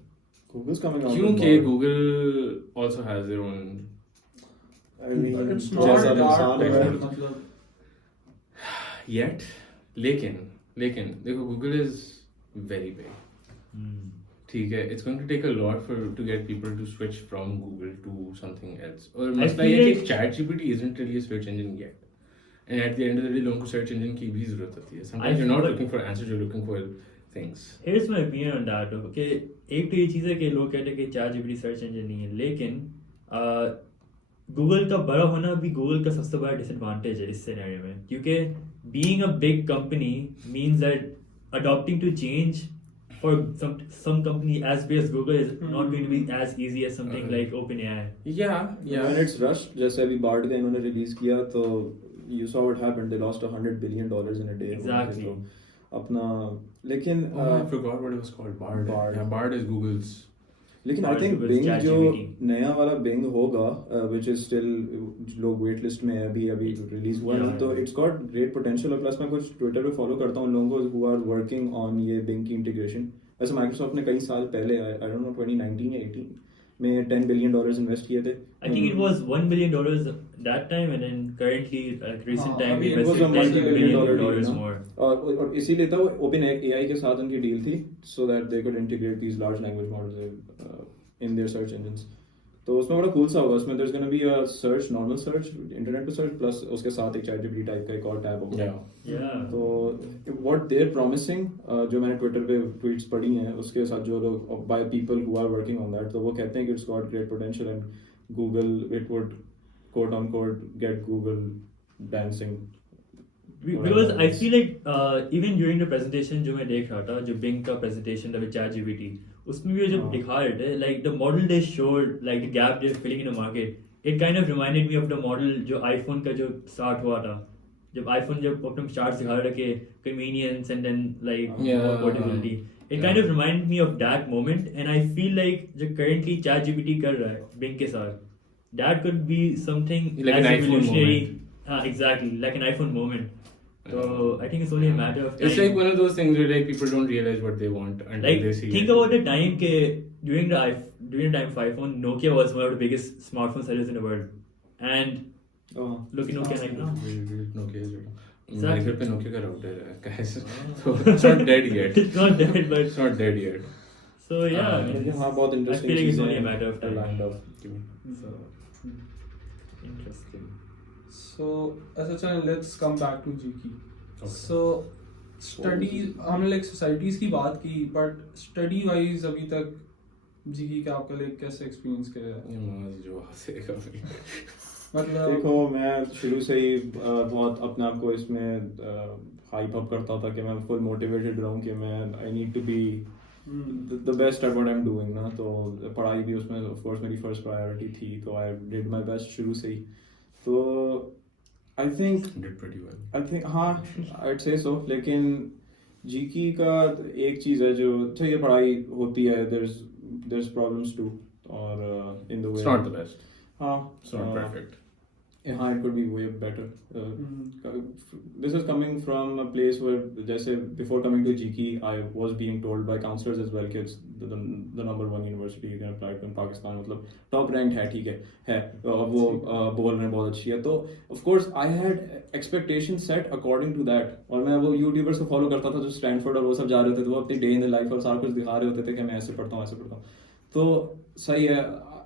Google's coming out. क्योंकि Google also has their own. I mean, It's not जैसा that इंसान है. bad, मतलब. Yet, लेकिन देखो Google is very big. ठीक है. It's going to take a lot to get people to switch from Google to something else. और मसला feel ये है like- कि ChatGPT isn't really a search engine yet. And at the end of the day, लोगों को search engine की भी जरूरत होती है. Sometimes you're feel not like- looking for answers, you're looking for things. Here's my opinion on that. Okay, एक तो ये चीज़ है कि लोग कहते हैं कि ChatGPT सर्च इंजन नहीं है, लेकिन गूगल का बड़ा होना भी गूगल का सबसे बड़ा डिसएडवांटेज है इस सिनेरियो में, क्योंकि being a big company means that adopting to change for some company as big as Google is not going to be as easy as something like OpenAI. Yeah, When it's rushed, जैसे अभी board का इन्होंने release किया तो you saw what happened. They lost $100 billion in a day. Exactly. तो अपना लेकिन Oh, I forgot what it was called. Bard. Bard. Yeah, Bard is Google's. लेकिन आई Bard थिंक was बिंग जो ChatGPT. नया वाला बिंग होगा विच इज स्टिल लोग wait list में है अभी रिलीज हुआ है Yeah. तो इट्स गॉट ग्रेट पोटेंशियल और प्लस मैं कुछ ट्विटर पे फॉलो करता हूँ लोगों को हु आर वर्किंग ऑन ये बिंग की इंटीग्रेशन. वैसे माइक्रोसॉफ्ट ने कई साल पहले आई डोंट नो 2019 या 18 में $10 billion इन्वेस्ट किए थे. I think it was $1 billion that time, and then currently recent हाँ, time अभी we it was invested a $10 billion multi-billion dollar more. और इसीलिए था वो ओपन एआई के साथ उनकी डील थी so that they could integrate these large language models in their search engines. तो उसमें बड़ा कूल सा होगा. उसमें there's gonna be a search, normal search, internet पे सर्च प्लस उसके साथ एक ChatGPT टाइप का एक और टैब होगा. Yeah. तो what they're promising, जो मैंने ट्विटर पे ट्वीट्स पढ़ी हैं उसके साथ जो लोग by people who are working on that, तो वो कहते हैं कि it's got great potential and Google it would quote unquote get Google dancing. Because I feel like even during the presentation जो मैं देख रहा था, जो Bing का presentation था with ChatGPT, उसमें भी जब दिखा रहे थे, like the model they showed, like the gap they're filling in the market, it kind of reminded me of the model जो iPhone का जो start हुआ था. जब iPhone जब अपने charts दिखा रहे थे convenience and then like more portability, it kind of reminded me of that moment, and I feel like जो currently ChatGPT कर रहा है Bing के साथ, that could be something Like as an iPhone revolutionary. moment. Exactly, like an iPhone moment. So I think it's only a matter of time. It's like one of those things where like people don't realize what they want until Like they see think it. about the time के during the time of iPhone, Nokia was one of the biggest smartphone sellers in the world, and look at Nokia right now. Nokia जो Exactly. मेरे घर पे Nokia का router है guys, so it's not dead yet. It's not dead, but It's not dead yet. so yeah. I mean, हाँ बहुत I interesting feel like it's चीजें only a matter of time. lined up. So interesting. So as a channel, let's come back to GIKI. Okay. So studies, हमने like societies की बात की, but study wise अभी तक GIKI का आपका like कैसे experience क्या है? ये माज जो से काफी मतलब देखो मैं शुरू से ही बहुत अपने आप को इसमें हाइप अप करता था कि मैं फुल मोटिवेटेड रहूं कि मैं I need to be the best at what I am doing ना, तो पढ़ाई भी उसमें ऑफ कोर्स मेरी फर्स्ट प्रायोरिटी थी, तो आई डिड माय बेस्ट शुरू से ही। तो I think did pretty well. हाँ I'd say so, लेकिन जीकी का एक चीज़ है जो चाहिए, पढ़ाई होती है, there's problems too, और in the way It's not the best. हाँ It's not perfect. हाँ it could be way better. This is coming from a place where जैसे before coming to GIKI I was being told by counselors as well कि it's the number one university you can apply to in Pakistan, मतलब top ranked है, ठीक है वो बोल रहे हैं बहुत अच्छी है, तो of course I had expectations set according to that, और मैं वो यूट्यूबर्स को फॉलो करता था जो स्टैनफोर्ड और वो सब जा रहे होते थे, वो अपनी डे इन द लाइफ और सारा कुछ दिखा रहे होते थे कि मैं ऐसे पढ़ता हूँ, तो सही है।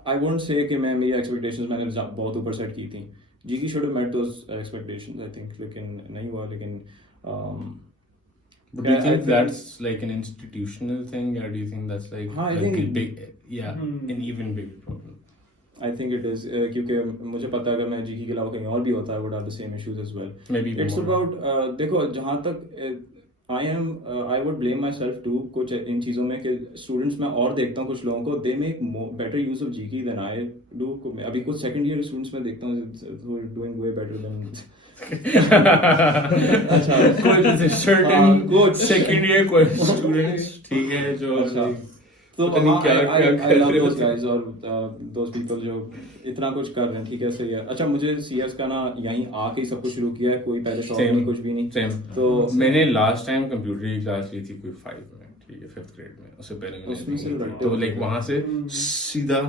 आई वोंट से कि मैं मेरी एक्सपेक्टेशंस मैंने बहुत ऊपर सेट की थी, GIKI should have met those expectations I think, लेकिन नहीं हुआ, लेकिन But do you think that's like an institutional thing, or do you think that's like हाँ, I a think- big, an even bigger problem? I think it is क्योंकि मुझे पता है अगर मैं GIKI के अलावा कहीं और भी होता है would have the same issues as well. Maybe even It's more. about देखो जहाँ तक I would blame myself too कुछ इन चीज़ों में कि स्टूडेंट्स मैं और देखता हूँ कुछ लोगों को they make better use of GIKI than I do. अभी कुछ सेकंड ईयर स्टूडेंट्स मैं देखता हूँ who are doing way better than कोई certain कुछ second year कोई students ठीक है जो तो पता नहीं क्या I कर love रहे those होते हैं। guys और those people जो इतना कुछ कर रहे हैं, ठीक है सही है। अच्छा मुझे CS का ना यहीं आके ही सब कुछ शुरू किया है, कोई पहले शौक नहीं कुछ भी नहीं। Same. तो मैंने लास्ट टाइम कंप्यूटर की क्लास ली थी कोई 5 में, ठीक है 5th ग्रेड में, उससे पहले मैंने उसमें से नहीं रट्टे तो होते लाइक हैं। वहां से सीधा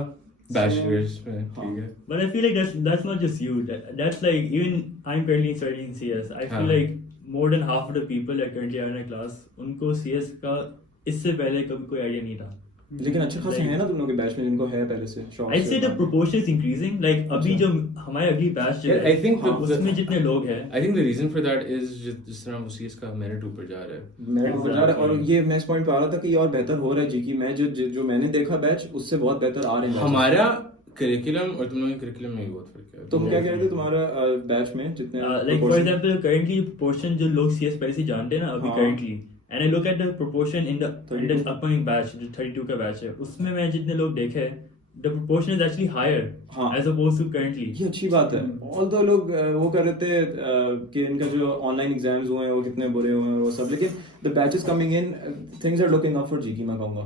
बैचलर्स में, ठीक है। But I feel like that's not just you. That's like even I'm currently studying CS. I feel हाँ. like more than half of the people that currently are in a class, उनको CS का इससे पहले कभी कोई idea नहीं था. लेकिन अच्छे खासे हैं ना तुम लोग के बैच में जिनको है पहले से शौक I'd say से। the proportion is increasing. Like अभी जो हमारे अगली बैच Yeah, I think उसमें जितने लोग हैं, I think the reason for that is जिस तरह वो CS का मेरिट ऊपर जा रहा है। मेरिट ऊपर जा रहा है, और ये मैं इस पॉइंट पे आ रहा था कि ये और बेहतर हो रहा है GIKI में, जो मैंने देखा बैच उससे बहुत बेहतर आ रहे हैं। हमारा करिकुलम और तुम लोगों के करिकुलम में बहुत फर्क है। तुम क्या कह रहे थे तुम्हारा बैच में जितने like for example currently proportion जो लोग CS पहले से जानते हैं ना अभी हाँ. currently, and I look at the proportion in the 32. upcoming batch जो 32 का बैच है, उसमें मैं जितने लोग देखे हैं, the proportion is actually higher हाँ. as opposed to currently. ये अच्छी बात है। ऑल्दो लोग वो कर रहे थे कि इनका जो ऑनलाइन एग्जाम्स हुए हैं वो कितने बुरे हुए हैं वो सब, लेकिन the batches coming in things are looking up for GIKI मैं कहूँगा।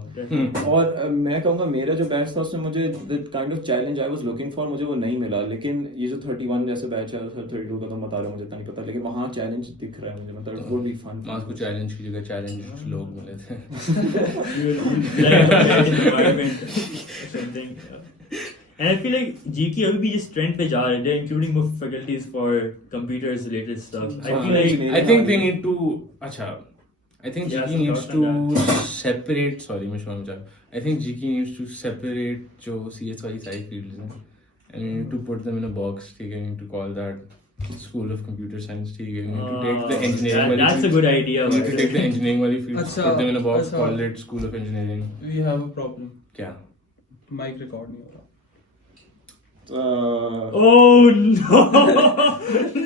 और मैं कहूँगा मेरा जो बैच था उसमें मुझे the kind of challenge I was looking for मुझे वो नहीं मिला, लेकिन ये जो 31 जैसे बैच है 32 का तो बता रहा हूँ मुझे इतना नहीं पता, लेकिन वहाँ चैलेंज दिख रहा है मुझे, मतलब इट वुड बी फन। मास को चैलेंज की जगह चैलेंज लोग मिले थे। environment something. And I feel like GIKI अभी भी जिस trend पे जा रहे हैं, they're including more faculties for computers related stuff. I feel like I think they need to अच्छा I think Yeah, GIKI some needs thoughts on to separate मैं शुरू में I think GIKI needs to separate जो CS वाली सारी fields हैं and you need to put them in a box, ठीक है, you need to call that School of Computer Science, ठीक है, you need to take the engineering वाली that's a fields, good idea. you need to take the engineering वाली fields, अच्छा, put them in a box, अच्छा. call it School of Engineering। We have a problem. क्या? Mic record नहीं हो रहा. Oh no!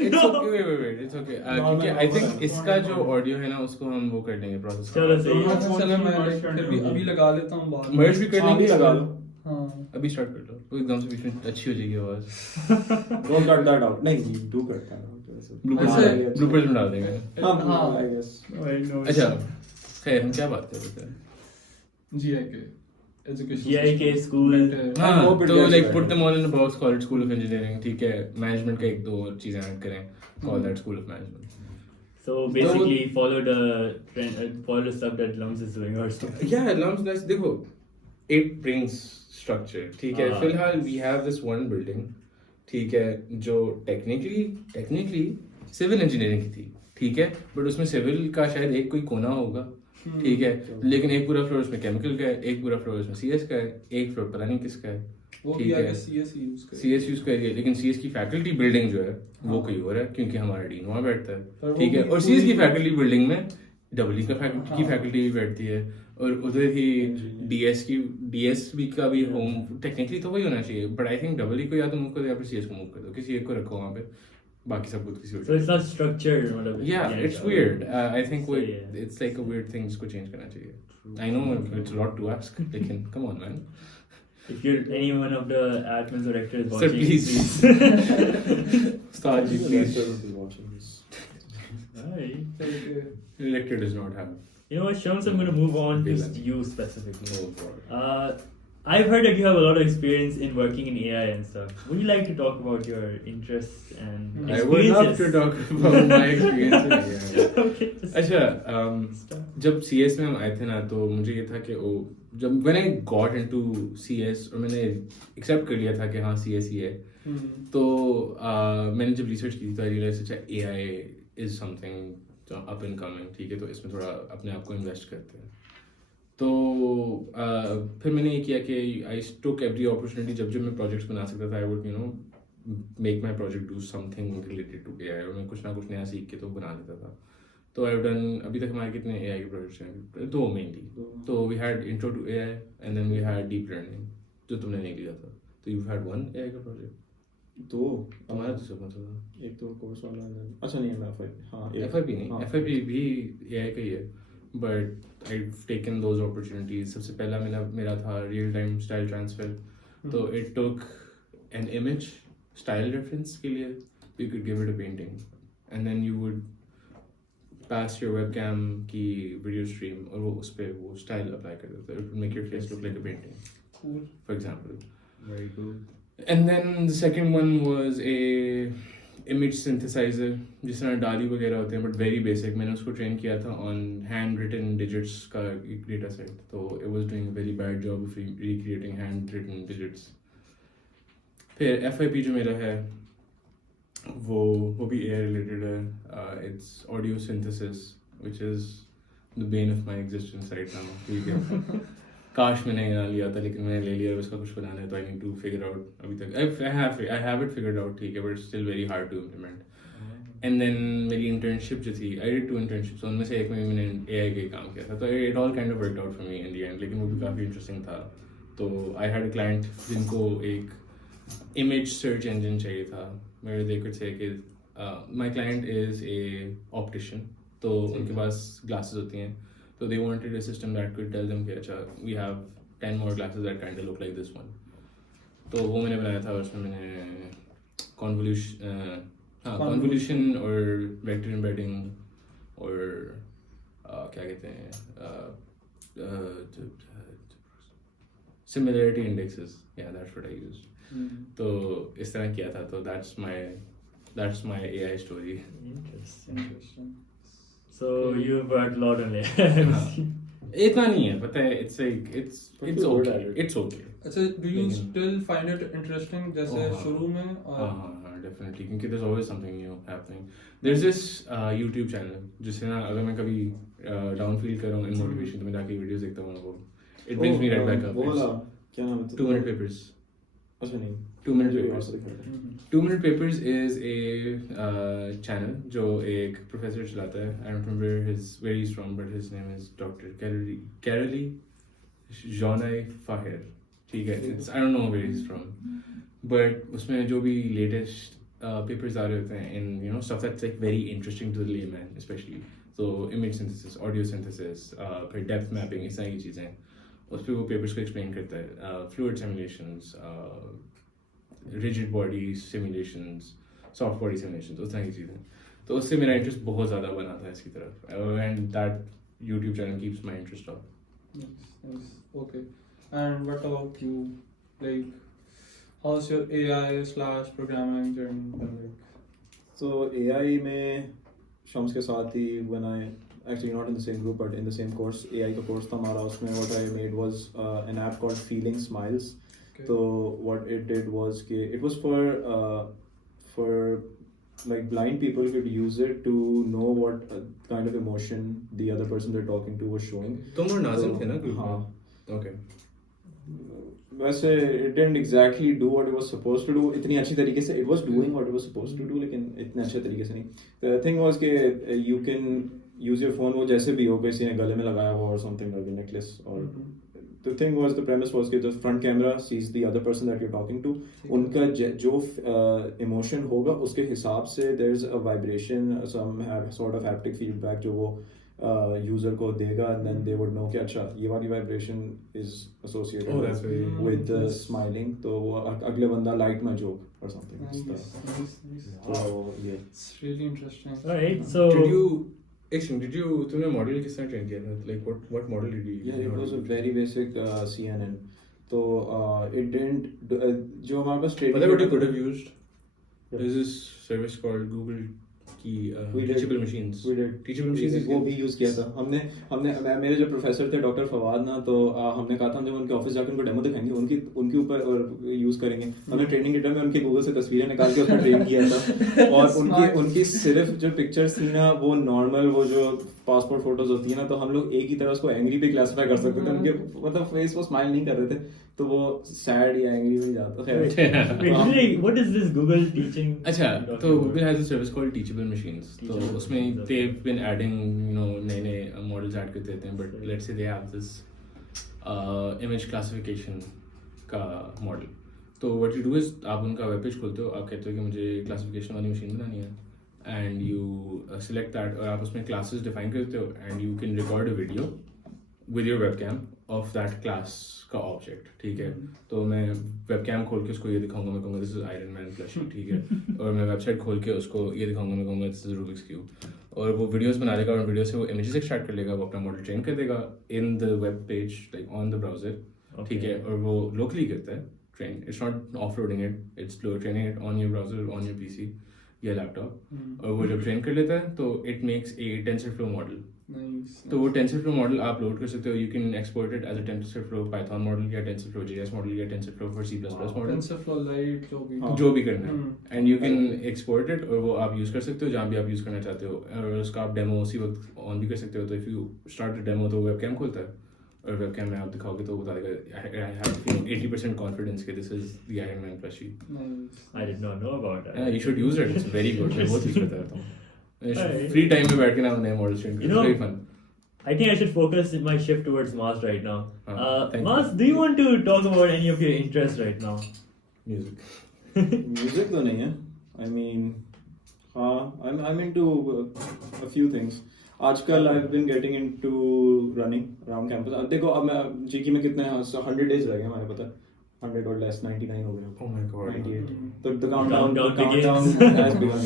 It's okay, wait, it's okay। क्योंकि I think इसका जो ऑडियो है ना उसको हम वो कर देंगे प्रोसेस। चलो सही है। अच्छा चलो मैं फिर भी अभी लगा लेता हूँ बाद में. मर्ज भी कर हाँ, लेंगे, अभी लगा लो। हाँ. अभी स्टार्ट कर लो, तो एकदम से बीच में अच्छी हो जाएगी आवाज। Don't cut that out। नहीं do cut that out वैसे। ब्लूपर्स में डाल देंगे। हाँ I guess। अच्छा खैर हम क्या बात कर रहे थे? GIK. Education GIK system. school. But, हाँ hope it तो gets like better. put them all in a box, call it School of Engineering, ठीक है, मैनेजमेंट का एक दो चीजें ऐड करें, call that School of Management। So basically follow the trend, follow the stuff that Lums is doing or something. Yeah, Lums guys देखो it brings structure. ठीक है, फिलहाल we have this one building, ठीक है, जो technically civil engineering की थी, ठीक है, but उसमें civil का शायद एक कोई कोना होगा, ठीक है, लेकिन एक पूरा फ्लोर उसमें chemical का है, एक पूरा फ्लोर उसमें CS का है, एक फ्लोर पता नहीं किसका है, ठीक है, CS यूज कर रही है, लेकिन CS की फैकल्टी बिल्डिंग जो है वो कोई और है, क्योंकि हमारा डीन वहाँ बैठता है, ठीक है, और CS की फैकल्टी बिल्डिंग में डब्ल्यू का की फैकल्टी भी बैठती है, और उधर ही डीएसबी का भी होम टेक्निकली तो वही होना चाहिए, बट आई थिंक डब्ल्यू को या तो मूव कर दो या फिर सीएस को मूव कर दो, किसी एक को रखो वहाँ पे, बाकी सब कुछ किसी और। So it's not structured, मतलब Yeah, it's weird. I think it's like a weird thing जिसको change करना चाहिए. I know it's a lot to ask, लेकिन come on man. If you're any one of the admins or directors Sir, watching, please. Ustad ji, please. Right. Director does not have. You know what, Shams, I'm going to move on to Villain. you specifically. Oh god. I've heard that you have a lot of experience in working in AI and stuff. Would you like to talk about your interests and I would love experiences? to talk about my experiences. Yeah. Okay, just अच्छा, start. जब CS में हम आए थे ना, तो मुझे ये था कि जब मैंने got into CS और मैंने accept कर लिया था कि हाँ CS ही है, तो मैंने जब research की थी तो I realized अच्छा AI is something up and coming, ठीक है, तो इसमें थोड़ा अपने आप को invest करते हैं, तो फिर मैंने ये किया कि I took every opportunity, जब मैं projects बना सकता था I would make my project do something related to AI, और मैं कुछ ना कुछ नया सीख के तो बना लेता था, तो I've done, अभी तक हमारे कितने AI के प्रोजेक्ट्स हैं, 2 mainly, तो we had intro to AI and then we had deep learning, जो तुमने नहीं लिया था, तो you've had 1 AI का प्रोजेक्ट, 2 तुम्हारा दूसरा कौन सा था? एक तो कोर्स वाला है, अच्छा नहीं मैं FIP नहीं, FIP भी AI का ही है, but I've taken those opportunities. सबसे पहला मेरा था real time style transfer, तो it took an image style reference के लिए you could give it a painting and then you would pass your webcam की video stream और वो उस पे वो style apply कर देता है, it would make your face look like a painting, Cool. for example. Very cool. And then the second one was a image synthesizer, जिस तरह डाली वगैरह होते हैं, but very basic. मैंने उसको train किया था on handwritten digits का एक data set, तो it was doing a very bad job of recreating handwritten digits. फिर FIP जो मेरा है वो भी AI related है, it's audio synthesis, which is the bane of my existence right now, ठीक है. काश मैंने ना लिया था, लेकिन मैंने ले लिया, उसका कुछ बनाना है, तो I need to figure out, अभी तक I have it figured out, ठीक है, but it's still very hard to implement. And then मेरी internship जो थी, I did 2 internships, उनमें से एक में मैंने AI के काम किया था, तो it all kind of worked out for me in the end, लेकिन वो भी काफ़ी interesting था. तो I had a client जिनको एक image search engine चाहिए था, where they could say कि my client is a optician, तो उनके पास glasses होती हैं, so they wanted a system that could tell them कि अच्छा we have 10 more glasses that kind of look like this one, तो वो मैंने बनाया था, और उसमें मैंने convolution और vector embedding और क्या कहते हैं similarity indexes, yeah, that's what I used. तो इस तरह किया था, तो that's my AI story. Interesting. So you've worked a lot on it. इतना नहीं है, पता है, it's okay. अच्छा, do you still find it interesting जैसे शुरू में? हाँ, definitely, क्योंकि there's always something new happening. There's this YouTube channel जिससे ना अगर मैं कभी down feel कर रहा हूँ in motivation, तो मैं जाके वीडियोस देखता हूँ, वो it brings me right back up. वो वाला क्या नाम है? 2 minute papers. अच्छा नहीं, 2 minute papers. 2 minute papers is a channel जो एक professor चलाता है. I don't remember where he's from, but his name is Dr. Kareli Jonai Fahir. ठीक है, I don't know where he's from, but उसमें जो भी latest papers आ रहे होते हैं in stuff that's like very interesting to the layman especially. So image synthesis, audio synthesis, फिर depth mapping, इस तरह की चीज़ें, उस पर वो papers को explain करता है. Fluid simulations, rigid body simulations, soft body simulations, उस तरह की चीज़ें. तो उससे मेरा interest बहुत ज़्यादा बना था इसकी तरफ, and that YouTube channel keeps my interest up. Nice. Okay. And what about you? Like, how's your AI/programming journey been like? So AI में शम्स के साथ ही when I actually not in the same group but in the same course, AI का course था हमारा, उसमें what I made was an app called Feeling Smiles. So what it did was कि it was for like blind people could use it to know what kind of emotion the other person they're talking to was showing. तुम और नाज़िम थे ना group में? हाँ. Okay. वैसे it didn't exactly do what it was supposed to do इतनी अच्छी तरीके से. It was doing what it was supposed to do लेकिन इतने अच्छे तरीके से नहीं. The thing was कि you can use your phone वो जैसे भी हो, किसी ने गले में लगाया हो or something like a necklace or the thing was, the premise was that the front camera sees the other person that you're talking to. उनका जो emotion होगा उसके हिसाब से there's a vibration, some sort of haptic feedback जो वो user को देगा, and then they would know कि अच्छा ये वाली vibration is associated with the smiling, तो वो अगले बंदा liked my joke or something. Nice. So yeah, It's really interesting. Alright, so तुमने मॉडल किस तरह ट्रेन किया था? Like what model did you use? yeah, it was a very basic CNN. तो it didn't जो हमारे पास training. What you could have used? There's this service called Google की teachable machines. We did. Teachable machines वो भी use किया था हमने मेरे जो प्रोफेसर थे डॉक्टर फवाद ना, तो हमने कहा था हम जब उनके ऑफिस जाकर उनको डेमो दिखाएंगे उनके ऊपर और यूज करेंगे. हमने ट्रेनिंग डेटा में उनके गूगल से तस्वीरें निकाल के उसमें ट्रेन किया था और उनकी सिर्फ जो पिक्चर्स थी ना वो नॉर्मल वो जो पासपोर्ट फोटोज होती है ना, तो हम लोग एक ही तरह उसको एंग्री भी क्लासिफाई कर सकते थे. उनके मतलब फेस वो स्माइल नहीं कर रहे थे तो वो सैड या एंग्री में जाता. Wait, what is this Google teaching? अच्छा, तो Google has a service called teachable machines. तो उसमें they've been adding नए models add करते रहते हैं, but let's say they have this image classification का model. तो what you do is आप उनका वेब पेज खोलते हो, आप कहते हो कि मुझे क्लासिफिकेशन वाली मशीन बनानी है, and you select that और आप उसमें classes define करते हो, and you can record a video with your webcam of that class का object. ठीक है, तो मैं webcam खोल के उसको ये दिखाऊंगा, मैं कहूँगा this is Iron Man plushie. ठीक है, और मैं वेबसाइट खोल के उसको ये दिखाऊंगा, मैं कहूँगा this is Rubik's cube. और वो वीडियोस बना लेगा और वीडियो से वो इमेजेस एक्सट्रैक्ट कर लेगा, वो अपना मॉडल ट्रेन कर देगा in the web page like on the browser. ठीक है, और वो locally करता है train. It's not offloading it, it's training it on your browser, on your PC या लैपटॉप. और वो जब ट्रेन कर लेता है तो it makes a TensorFlow model. तो वो TensorFlow मॉडल आप लोड कर सकते हो. You can export it as a TensorFlow Python model या TensorFlow JS मॉडल या TensorFlow for C++ model, TensorFlow Lite जो भी करना है, and you can export it और वो आप यूज कर सकते हो जहाँ भी आप यूज करना चाहते हो. और उसका आप डेमो उसी वक्त ऑन भी कर सकते हो. तो if you start the demo तो वेबकैम खोलता है और वेबकैम में आप दिखाओगे तो बता देगा आई हैव 80% कॉन्फिडेंस कि this is the Iron Man plushie. I did not know about that. You should use it, it's very good. मैं बहुत यूज करता रहता हूँ फ्री टाइम में बैठ के ना नए मॉडल ट्रेन करना. Very fun. I think I should focus my shift towards Maaz right now. Maaz, you. do you want to talk about any of your interests right now? Music. Music तो नहीं है. I mean, I'm into a few things. आजकल I've been getting into running around campus. अब देखो अब मैं जीकी में कितने 100 days रह गए हमारे, पता है 100 or less 99 हो गए. Oh my god. 98. तो the countdown begins. has begun.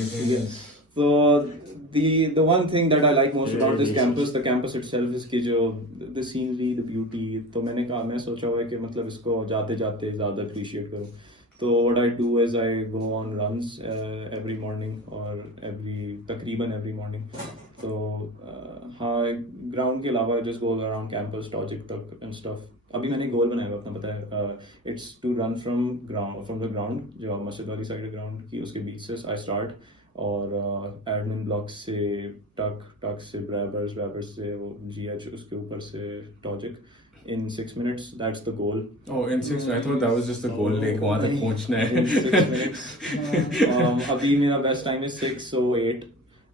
So the one thing that I like most about this campus, the campus itself, is कि जो the scenery, the beauty. तो मैं सोचा हुआ है कि मतलब इसको जाते जाते ज़्यादा appreciate करूँ. तो what I do is I go on runs every morning or तकरीबन every morning. तो हाँ, ग्राउंड के अलावा just go around campus, Togik तक and stuff. अभी मैंने गोल बनाया हुआ अपना, पता है, it's to run from the ground, जो मस्जिद वाली साइड ग्राउंड की उसके बीच से I start, और एडमिन ब्लॉक से टक से ब्रैबर्स से वो GH उसके ऊपर से Togik in 6 minutes. That's the goal. Oh, in 6 minutes. I thought that was just the goal. Like वहाँ तक पहुँचना है. In 6 minutes. अभी मेरा best time is 6:08.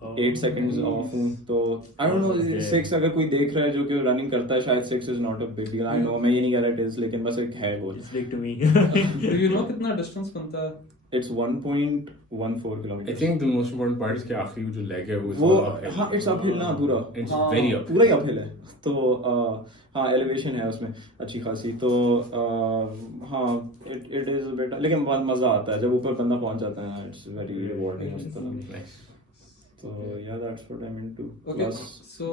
8 seconds off हूँ. तो I don't know 6 अगर कोई देख रहा है जो कि रनिंग करता है, शायद 6 is not a big deal. I know मैं ये नहीं कह रहा it is, लेकिन बस एक है goal. It's big to me. Do you know कितना distance बनता है? It's 1.14 kilometers. I think the most important part is कि आखिरी जो leg है वो हाँ, it's uphill ना पूरा. It's very up. पूरा ही uphill है. तो हाँ, elevation है उसमें अच्छी खासी. तो हाँ, it is a bit, लेकिन बहुत मजा आता है जब ऊपर बंदा पहुंच जाता है. It's very rewarding. Nice. So yeah, that's what I'm into. Okay, so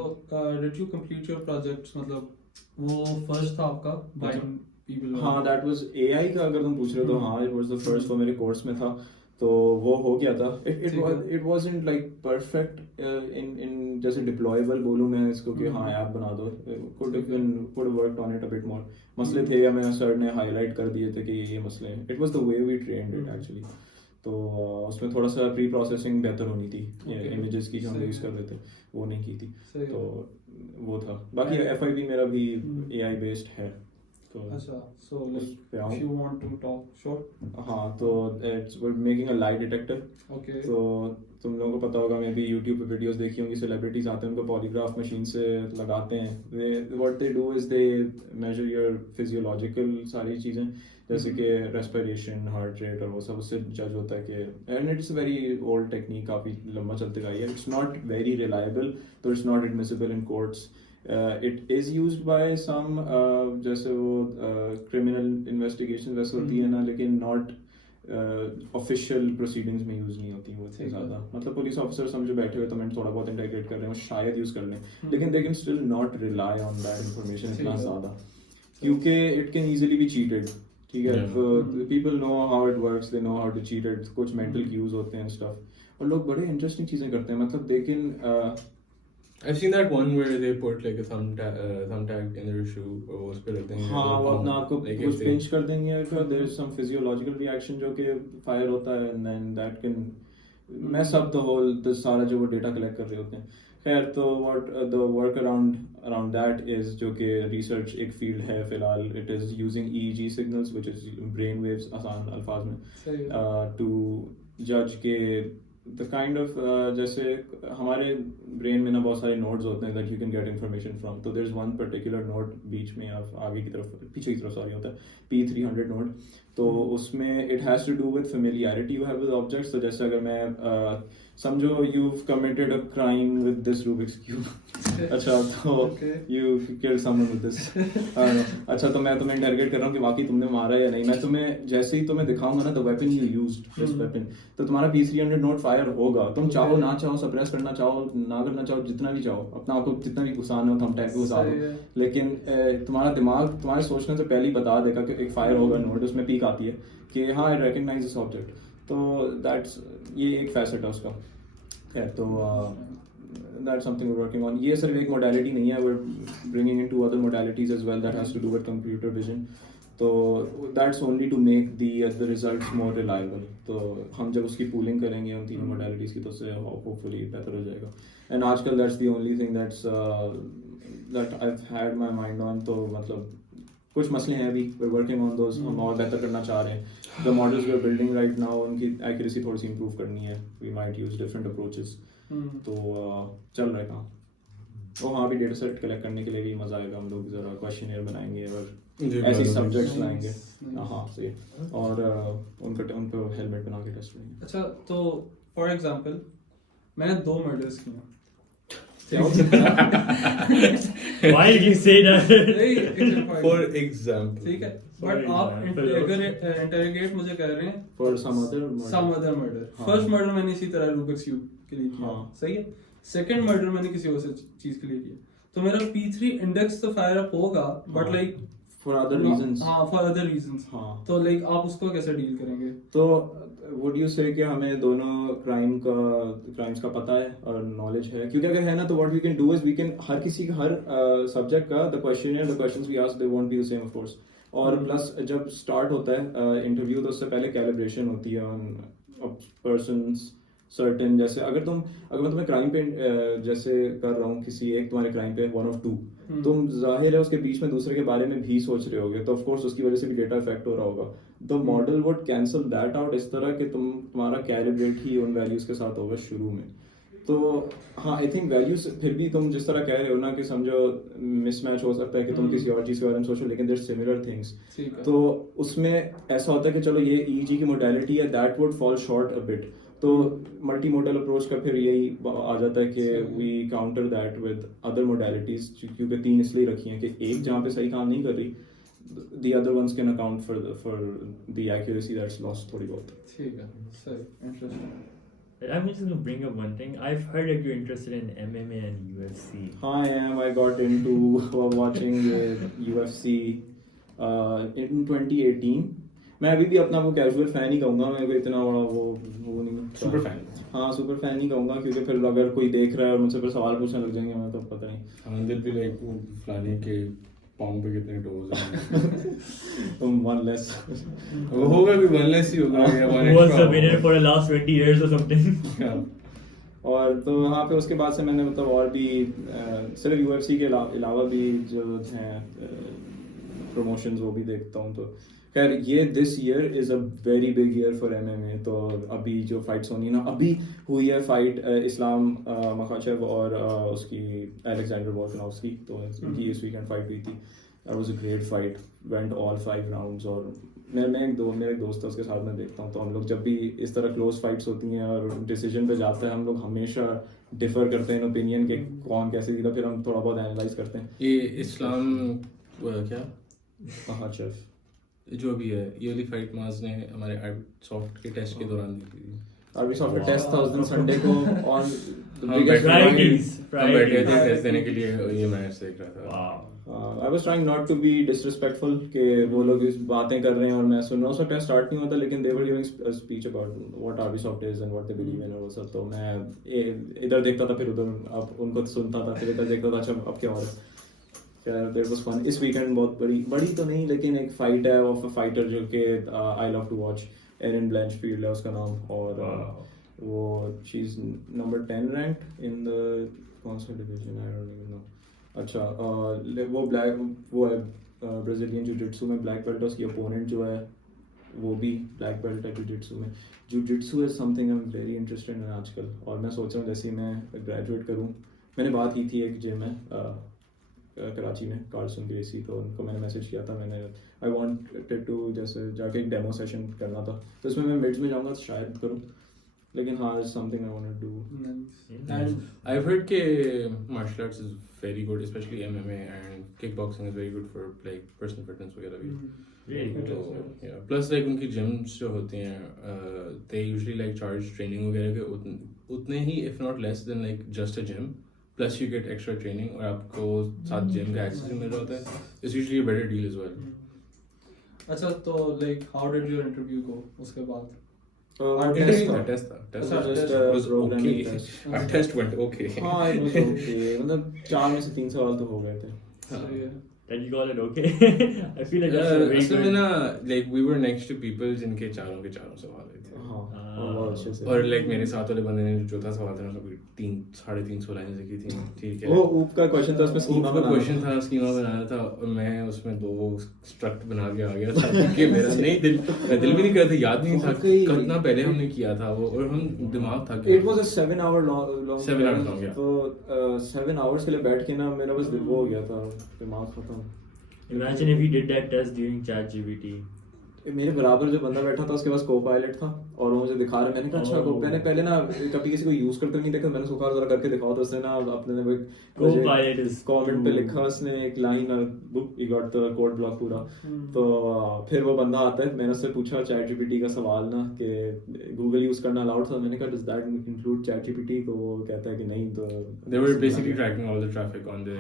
did you complete your projects? मतलब वो first था आपका people हाँ that was AI का अगर तुम पूछ रहे हो तो हाँ it was the first वो मेरे कोर्स में था तो वो हो गया था it wasn't like perfect in जैसे deployable बोलूँ मैं इसको कि हाँ ऐप बना दो could have worked on it a bit more मसले थे या मैं सर ने highlight कर दिए थे कि ये मसले हैं it was the way we trained it actually तो उसमें थोड़ा सा प्री प्रोसेसिंग बेहतर होनी थी इमेजेस की जो हम यूज़ कर रहे थे वो नहीं की थी तो वो था बाकी FIP मेरा भी AI बेस्ड है तो अच्छा so like if you want to talk short हाँ तो we're making a lie detector okay तो तुम लोगों को पता होगा मैं भी YouTube पे वीडियोस देखी होंगी सेलिब्रिटीज आते हैं उनको पॉलीग्राफ मशीन से लगाते हैं what they do is they measure your physiological सारी चीज़ें जैसे कि रेस्पिरेशन हार्ट रेट और वो सब उससे जज होता है कि and it's very old technique काफ़ी लंबा चलते गई है इट्स नॉट वेरी रिलायबल तो it's not admissible in courts it is used by some जैसे वो क्रिमिनल इन्वेस्टिगेशन वैसे होती है ना लेकिन नॉट ऑफिशियल प्रोसीडिंग्स में यूज़ नहीं होती वो इतनी ज़्यादा मतलब पुलिस ऑफिसर समझे बैठे हुए तो मैं थोड़ा बहुत इंटीग्रेट कर रहे हैं वो शायद यूज़ कर लें लेकिन they can still not rely on that information इतना ज़्यादा क्योंकि it can easily be cheated ठीक है तो people know how it works they know how to cheat it कुछ मेंटल क्यूज होते हैं स्टफ और लोग बड़े इंटरेस्टिंग चीज़ें करते हैं मतलब लेकिन I've seen that one where they put like a thumb tag in their shoe और उस पे रखते हैं हाँ वो अपना आपको like कुछ पिंच कर देंगे या there is some physiological reaction जो कि फायर होता है and then that can mess up the whole the सारा जो वो डेटा कलेक्ट कर रहे होते हैं खैर तो what the work around that is जो कि research एक field है फिलहाल it is using EEG signals which is brain waves आसान अल्फाज में to judge के the kind of जैसे हमारे ब्रेन में ना बहुत सारे नोड्स होते हैं that you can get information from तो there's one particular node बीच में आगे की तरफ पीछे की तरफ सॉरी होता है P300 नोड तो उसमें it has to do with familiarity you have with objects तो जैसे अगर मैं समझो you've committed a crime with this Rubik's cube अच्छा तो you killed someone with this अच्छा तो मैं तुम्हें इंटरोगेट कर रहा हूँ कि वाकई तुमने मारा या नहीं मैं तुम्हें जैसे ही तुम्हें दिखाऊंगा ना the weapon you used this weapon तो तुम्हारा P300 नोट फायर होगा तुम चाहो ना चाहो सप्रेस करना चाहो ना करना चाहो जितना भी चाहो अपना आपको जितना भी घुसाना हो थंब टैग पे घुसा दो लेकिन तुम्हारा दिमाग तुम्हारे सोचने से पहले ही बता देगा कि एक फायर होगा नोट उसमें पीक आती है कि हाँ आई रिकॉग्नाइज दिस ऑब्जेक्ट तो दैट्स ये एक फैसेट है उसका खैर तो that's something we're working on ये सिर्फ एक modality नहीं है we're bringing into other modalities as well that has to do with computer vision तो that's only to make the results more reliable तो हम जब उसकी pooling करेंगे उन तीनों modalities की तो उससे hopefully बेहतर हो जाएगा and आजकल that's the only thing that I've had my mind on तो मतलब कुछ मसले हैं अभी we're working on those हम और बेहतर करना चाह रहे हैं the models we're building right now उनकी accuracy थोड़ी सी improve करनी है we might use different approaches तो चल रहा है काम और हाँ अभी डेटा सेट कलेक्ट करने के लिए भी मज़ा आएगा हम लोग ज़रा क्वेश्चनियर बनाएंगे और ऐसी सब्जेक्ट्स लाएंगे हाँ सही और उन पर हेलमेट बना के टेस्ट करेंगे अच्छा तो फॉर एग्जांपल मैंने 2 मर्डर्स किए Why did you say that? For example ठीक है बट आप इंटरोगेट मुझे कर रहे हैं for some other murder first murder मैंने इसी तरह रूबिक्स क्यूब के लिए किया सही है सेकंड मर्डर मैंने किसी और चीज के लिए किया तो मेरा P3 इंडेक्स तो फायर अप होगा but like for other reasons for other reasons तो लाइक आप उसको कैसे डील करेंगे तो would you say कि हमें दोनों क्राइम्स का पता है और नॉलेज है क्योंकि अगर है ना तो what we can do is we can हर किसी का हर सब्जेक्ट का the questions we ask they won't be the same of course और प्लस जब स्टार्ट होता है इंटरव्यू तो उससे पहले कैलिब्रेशन होती है ऑन पर्सन्स सर्टेन जैसे अगर मैं तुम्हें क्राइम पे जैसे कर रहा हूँ किसी एक तुम्हारे क्राइम पे 1 of 2 तुम जाहिर है उसके बीच में दूसरे के बारे में भी सोच रहे होगे तो ऑफ कोर्स उसकी वजह से भी डेटा इफेक्ट हो रहा होगा the model would cancel that out इस तरह कि तुम्हारा कैलिब्रेट ही उन वैल्यूज के साथ होगा शुरू में तो हाँ आई थिंक वैल्यूज फिर भी तुम जिस तरह कह रहे हो ना कि समझो मिसमैच हो सकता है कि तुम किसी और चीज़ के बारे में सोचो लेकिन देयर सिमिलर थिंग्स तो उसमें ऐसा होता है कि चलो ये EEG की मोडालिटी है that would fall short a bit तो मल्टी मोडल अप्रोच का फिर यही आ जाता है कि we counter that with other modalities क्योंकि 3 इसलिए रखी हैं कि एक जहाँ पे सही काम नहीं कर रही the other ones can account for the accuracy that's lost थोड़ी बहुत ठीक है सही interesting I'm just going to bring up one thing. I've heard that you're interested in MMA and UFC. I am. I got into watching UFC इन 2018 मैं अभी भी अपना वो कैजुअल फैन ही कहूँगा, मैं इतना बड़ा वो नहीं सुपर फैन। हाँ सुपर फैन ही कहूँगा, क्योंकि फिर अगर कोई देख रहा है और मुझसे फिर सवाल पूछने लग जाएंगे मैं तो पता नहीं। अंदर भी लाइक फलाने के पाँव पे कितने टोज हैं। तुम वन लेस वो होगा भी वन लेस ही होगा या one was the winner for the last 20 years or something. और तो वहाँ पे उसके बाद से मैंने मतलब और भी सिर्फ UFC के अलावा भी जो हैं प्रमोशंस वो भी देखता हूँ। तो खैर ये this year is a very big year for MMA। तो अभी जो फाइट्स होनी ना, अभी हुई है फाइट इस्लाम मखाचेव और उसकी अलेक्जेंडर वोल्कानोव्स्की, तो इनकी इस वीकेंड फाइट हुई थी। That was a great fight, went all 5 rounds। और मेरे एक दोस्त है उसके साथ मैं देखता हूँ, तो हम लोग जब भी इस तरह क्लोज फाइट्स होती हैं और डिसीजन पे जाता है हम लोग हमेशा डिफर करते हैं इन ओपिनियन के कौन कैसे जीता, फिर हम थोड़ा बहुत एनालाइज करते हैं। ये इस्लाम क्या मखाचेव जो भी है, ये वाली फाइट माज ने हमारे आर्बिसॉफ्ट के टेस्ट के दौरान दी थी। आर्बिसॉफ्ट का टेस्ट था उस दिन संडे को ऑन बैठे थे टेस्ट देने के लिए, ये मैच देख रहा था। I was trying not to be disrespectful कि वो लोग इस बातें कर रहे हैं और मैं सुन रहा हूँ। उसका टेस्ट स्टार्ट नहीं होता, लेकिन they were giving a speech about what Arbisoft is and what they believe in और वो सब। तो मैं इधर देखता था, फिर उधर अब उनको सुनता था, फिर इधर देखता था, अच्छा अब क्या हो रहा है। That was fun। इस वीकेंड बहुत बड़ी तो नहीं, लेकिन एक फाइट है ऑफ अ फाइटर जो कि I love to watch, Erin Blanchfield है उसका नाम, और वो she is number 10 ranked in the कौन सा division, I don't even know. अच्छा वो है ब्राजीलियन जिu-jitsu में ब्लैक बेल्ट, उसकी अपोनेंट जो है वो भी ब्लैक बेल्ट है jiu-jitsu में। jiu-jitsu is something I am very interested in आजकल, और मैं सोच रहा हूँ जैसे ही मैं ग्रेजुएट करूँ, मैंने बात की थी एक जिम में कराची में, कार्लसन ग्रेसी, तो उनको मैंने मैसेज किया था, मैंने आई वांटेड टू जैसे जाके एक डेमो सेशन करना था, तो इसमें मैं मिड्स में जाऊँगा तो शायद करूँ, लेकिन हाँ it's something I want to do. And I have heard के martial arts is very good, specially MMA and kickboxing is very good for like personal fitness वगैरह भी। प्लस लाइक उनकी जिम्स जो होती हैं they usually like charge training वगैरह के उतने ही if not less than like just a gym, plus you get extra training और आपको साथ जिम का एक्सेस मिल रहा होता है। It's usually a better deal as well. अच्छा, तो like how did your interview go उसके बाद? Test went okay। हाँ it was okay, मतलब 4 में से 3 सवाल तो हो गए थे। Can you call it okay? I feel like that's very असल में good. ना like we were next to people जिनके चारों के चारों सवाल आए थे। हाँ बहुत अच्छे से। और लाइक मेरे साथ वाले बंदे ने जो चौथा सवाल था उसमें 3-3.5 लाइनें लिखी थी, ठीक है। वो ऊप का क्वेश्चन था, उसमें स्कीमा बनाना क्वेश्चन था, स्कीमा बनाना था, और मैं उसमें 2 स्ट्रक्ट बना के आ गया था, क्योंकि मेरा नहीं दिल भी नहीं कर रहा था, याद नहीं था कितना पहले हमने किया था वो, और हम दिमाग था। It was a 7 hour long 7 hours long, yeah। तो 7 hours के लिए बैठ के ना मेरा बस वो हो गया था, दिमाग खत्म। Imagine if you did that test during ChatGPT. मेरे बराबर जो बंदा बैठा था उसके पास को पायलट था और वो मुझे दिखा रहा, मैंने कहा अच्छा को, मैंने पहले ना कभी किसी को यूज करते नहीं देखा, मैंने सोचा जरा करके दिखाओ, तो उसने ना अपने Co-pilot is कमेंट पे लिखा उसने एक लाइन और book you got the code block पूरा। तो फिर वो बंदा आता है, मैंने उससे पूछा ChatGPT का सवाल ना कि गूगल यूज करना अलाउड था, मैंने कहा डज दैट इंक्लूड ChatGPT, तो वो कहता है कि नहीं। तो they were basically tracking all the traffic on their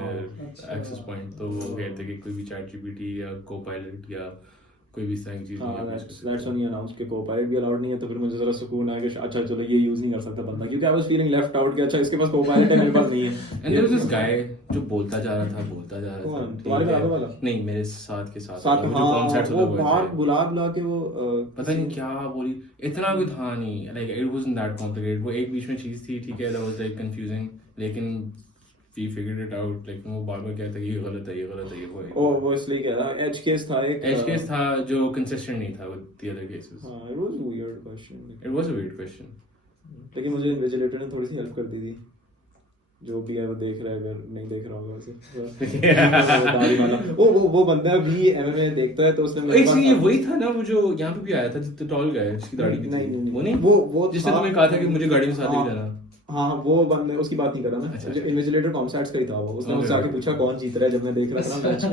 access point, तो वो कहते कि कोई भी ChatGPT या Copilot या कोई भी सारी चीज नहीं है। दैट्स ओनली अनाउंस के कोपायलट भी अलाउड नहीं है, तो फिर मुझे जरा सुकून आया कि अच्छा चलो ये यूज नहीं कर सकता बंदा, क्योंकि I was feeling left out कि अच्छा इसके पास कोपायलट है मेरे पास नहीं है। And there was this guy जो बोलता जा रहा था तुम्हारे बराबर वाला नहीं, मेरे साथ के साथ साथ जो कॉन्सर्ट्स वो बाहर बुला के वो पता नहीं क्या बोली, इतना भी था नहीं, like it wasn't that complicated. वो एक बीच में चीज थी, ठीक है, दैट वाज लाइक कंफ्यूजिंग, लेकिन we figured it out, like वो बार बार कहता है ये गलत है, ये गलत है, ये वो इसलिए कह रहा एज केस था, एक एज केस था जो कंसिस्टेंट नहीं था with the other cases। हां it was a weird question, it was a weird question, लेकिन मुझे इन्विजिलेटर ने थोड़ी सी हेल्प कर दी थी, जो भी है वो देख रहा है, अगर नहीं देख रहा होगा उसे दाढ़ी वाला वो बंदा भी MMA देखता है, तो उसने ये वही था ना वो जो यहाँ पे भी आया था, जितना टॉल गाय जिसकी दाढ़ी भी थी, वो नहीं वो जिसने तुम्हें कहा था कि मुझे गाड़ी में साथ लेके जाना। हाँ वो बंदे, उसकी बात नहीं कर रहा मैं, जो इन्विजिलेटर कॉमसैट्स का ही था वो, उसने मुझसे आके पूछा कौन जीत रहा है, जब मैं देख रहा था ना मैच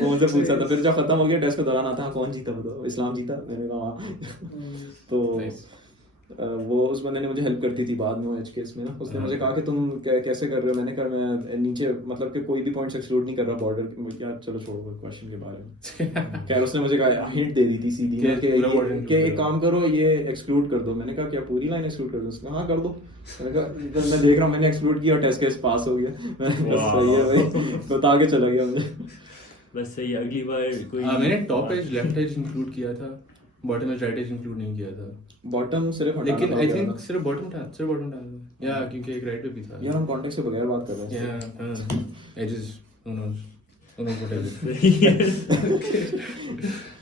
वो मुझसे पूछा था, फिर जब खत्म हो गया टेस्ट के दौरान आता कौन जीता बताओ, इस्लाम जीता, मैंने कहा तो वो उस बंदे ने मुझे हेल्प करती थी बाद में वो एज केस में ना, उसने मुझे कहा कि तुम कैसे कर रहे हो, मैंने कहा मैं नीचे मतलब कि कोई भी पॉइंट्स एक्सक्लूड नहीं कर रहा बॉर्डर, यार चलो छोड़ो क्वेश्चन के बारे में। खैर उसने मुझे कहा हिंट दे दी थी सीधी ना कि एक काम करो ये एक्सक्लूड कर दो। मैंने कहा क्या पूरी लाइन एक्सक्लूड कर दो? उसने हाँ कर दो। मैंने कहा मैं देख रहा हूँ मैंने एक्सक्लूड किया और टेस्ट केस पास हो गया। मैंने कहा सही है भाई, बता के चला गया मुझे। बस सही, अगली बार कोई मैंने top edge left edge include किया था, bottom edge right edge include नहीं किया था। बॉटम सिर्फ लेकिन आई थिंक सिर्फ बॉटम था या क्योंकि एक राइट पे भी था यार हम कॉन्टेक्स्ट से बगैर बात कर रहे हैं। या एजेस हु नोस